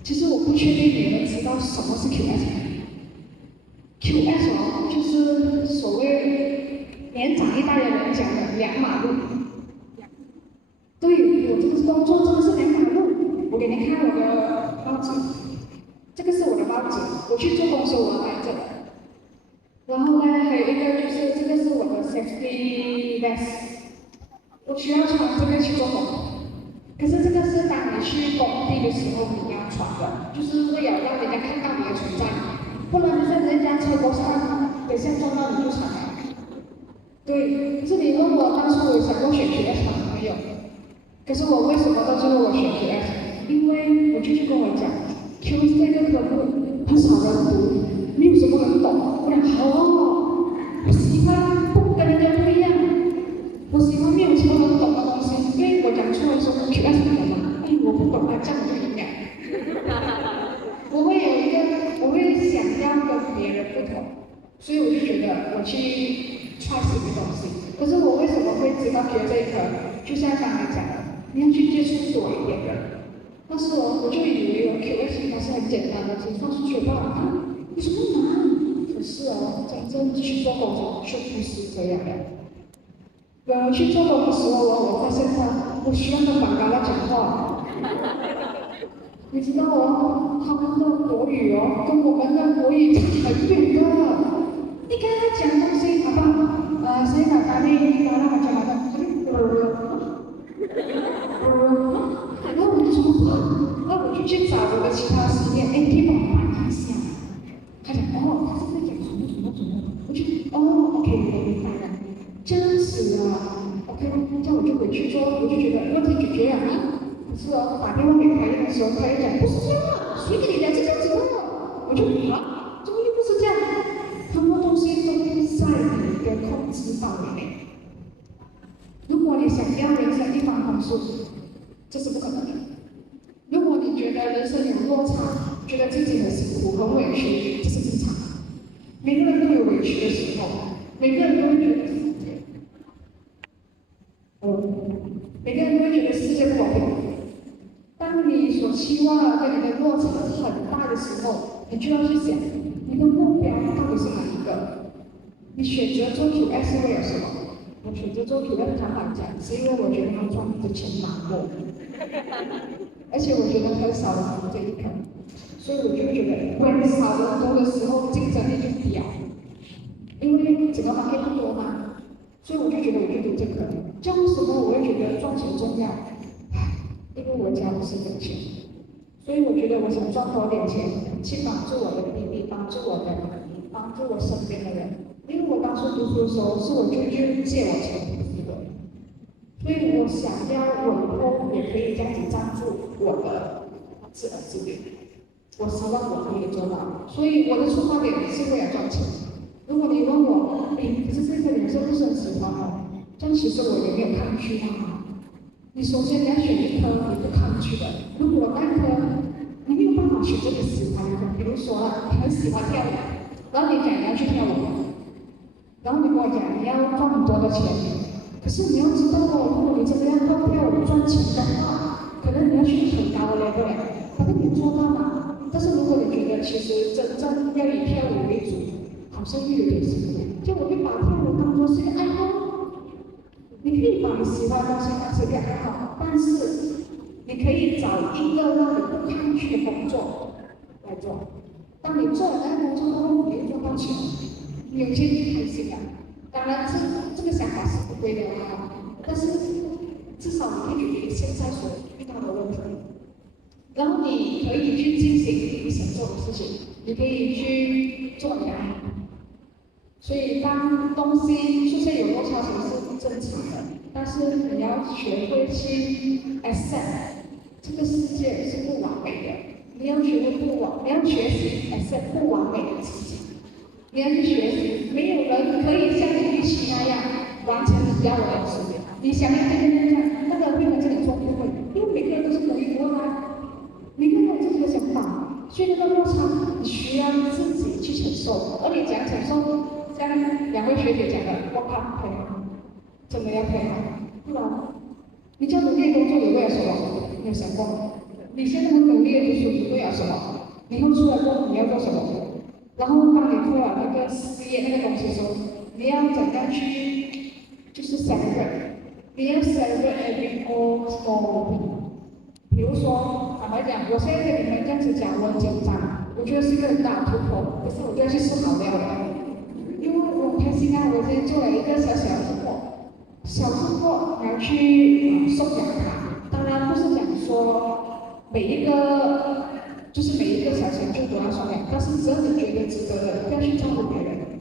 其实我不确定你们知道什么是 QS。QS 哦，就是所谓年长一代的人讲的两马路。对，我这个工作真的是两马路。我给你看我的报纸，这个是我的报纸，我去做工的时候我带着的。然后呢，还有一个就是这个是我的 safety vest， 我需要穿这个去做工。可是这个是当你去工地的时候你要穿的，就是为了让人家看到你的存在，不然你在人家车头上，等下撞到你就惨了。对，可是你问我当初我想过选 QS 吗？没有。可是我为什么到最后我选 QS？ 因为我舅舅跟我讲 ，QS 这个科目很少人读，没有什么人懂。我讲好哦，我喜欢不跟人家不一样，我喜欢没有什么人懂的东西。因为我讲出来说 QS 什么，哎，我不懂啊，这样我就赢了。我会有一个，我会想要跟别人不同，所以我就觉得我去try什么东西。可是我为什么会知道学这一科？就像刚才讲的，你要去接触多一点人。那时候我就以为我 QS 应该是很简单的，只算是学到啊，有什么难？可是哦，真正去做工作就不是这样的。我去做工的时候，我发现我需要跟板嘎讲话。你知道哦，他们的国语哦，跟我们的国语差很远的。你跟他讲东西，好吧？谁拿咖喱，拿那个讲的，然后我就说，那我就去找我的其他实验，哎，可以帮我翻译一下。他讲，哦，他是在讲什么？我就，哦 ，OK， 我明白了，这样子啊 ，OK， 这样我就回去做，我就觉得问题解决了啊。可是哦，打电话给他的时候，他又讲不是这样啊，谁跟你讲这样子的？我就啊，怎么又不是这样？很多东西都不在你的控制范围内。如果你想要人生一帆风顺，这是不可能的。如果你觉得人生有落差，觉得自己很辛苦、很委屈，这是正常的。每个人都有委屈的时候，每个人都会觉得每个人都会觉得世界不公平。当你所期望跟你的落差很大的时候，你就要去想，你的目标到底是哪一个？你选择做 QS 是为了什么？我选择做 QS 坦白讲，是因为我觉得他赚的钱蛮多，而且我觉得很少人读这一科，所以我就觉得，when少人读的时候，竞争力就低了，因为整个行业不多嘛，所以我就觉得我就读这个。这样为什么我会觉得赚钱重要？因为我家不是挣钱，所以我觉得我想赚多点钱，去帮助我的弟弟，帮助我的帮助我身边的人。因为我当初读书的时候，是我舅舅借我钱读书的，所以我想要我以后也可以这样子赞助我的儿子女，我希望我可以做到。所以我的出发点是为了赚钱。如果你问我，可是这个人是不是很喜欢哦？但其实我也没有抗拒他。你首先你要选一科你不抗拒的，如果那科你没有办法选择你喜欢的，比如说你很喜欢跳舞，然后你讲你要去跳舞，然后你跟我讲你要赚很多的钱，可是你要知道哦，如果你真的要靠跳舞赚钱的话，可能你要去很高的 level， 可能你做到嘛。但是如果你觉得其实真正要以跳舞为主，好像又有点辛苦，就我会把跳舞当做是一个爱好。你可以把你喜欢的东西当成一个爱好，但是你可以找一个让你不抗拒的工作来做。当你做了那个工作后，你会赚到钱，你有钱就开心了。当然这个想法是不对的啊，但是至少你可以解决现在所遇到的问题。然后你可以去进行你想做的事情，你可以去做你爱。所以当东西出现有落差是正常的，但是你要学会去 accept 这个世界是不完美的，你要学会你要学习 accept 不完美的自己，你要去学习，没有人可以像你预期那样完成你要的东西。你想要天天这样，那个会跟这里做不会，因为每个人都是独一无二的，每个人有自己的想法，所以那个落差你需要自己去承受，而你怎样承受？像两位学姐讲的，我怕配合，真的要配合，不然你叫努力工作，你为了什么？你有想过吗？你现在很努力的读书，你为了什么？以后出来过后你要做什么？然后当你做了那个事业那个东西的时候，你要怎样去，就是 celebrate，你要 celebrate every small。比如说，坦白讲，我现在跟你们这样子讲，我很紧张，我觉得是一个很大的突破，可是我就要去思考掉了。因为我很开心啊，我今天做了一个小小的突破，小突破你要去颂扬它。当然不是讲说每一个小成就都要颂扬，但是只要你觉得值得的，不要去照顾别人，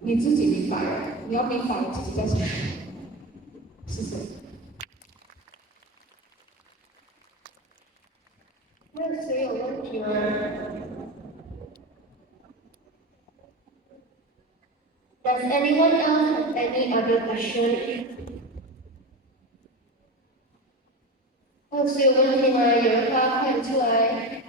你自己明白了，你要明白你自己在想什么。谢谢。那谁有问题吗？Does anyone else have any other question? 那谁有问题吗？有人发快点出来。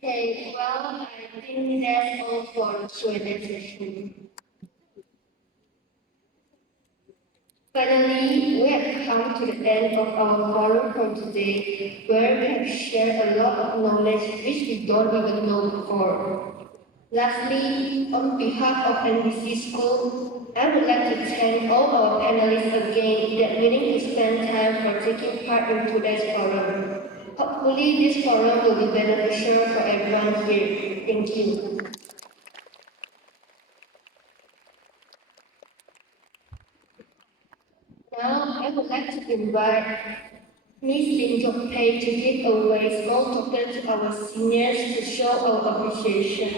Okay, well, I think that's all for the Q&A session. Finally, we have come to the end of our forum for today, where we have shared a lot of knowledge which we don't even know before. Lastly, on behalf of NBC School, I would like to thank all our panelists again that willing to spend time for taking part in today's forum. Hopefully, this forum will be beneficial for everyone here. Thank you. Now, I would like to invite Ms. Lim Jok-pei to give away small token to our seniors to show our appreciation.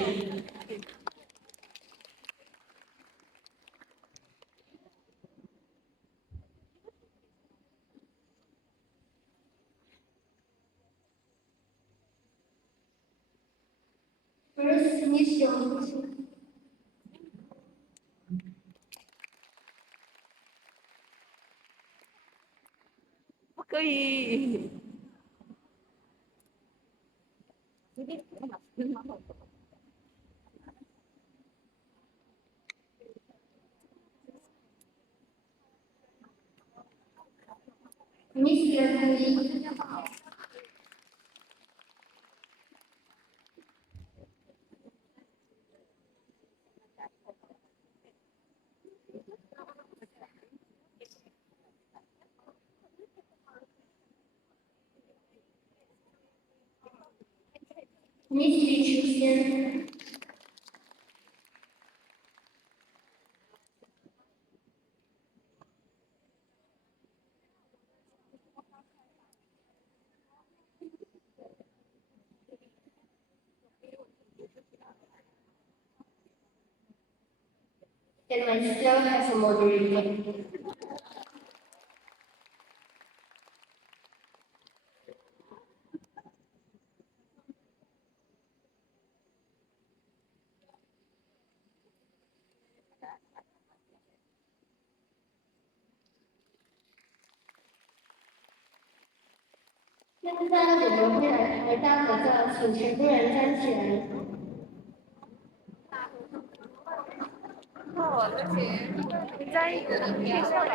First, Ms. Young. 不可以。Miss Yasmin. Miss Lee Chusian. And myself as a moderator. Now, 我们会来拍大合照，请全部人站起来。哦，对不起，你在你说的。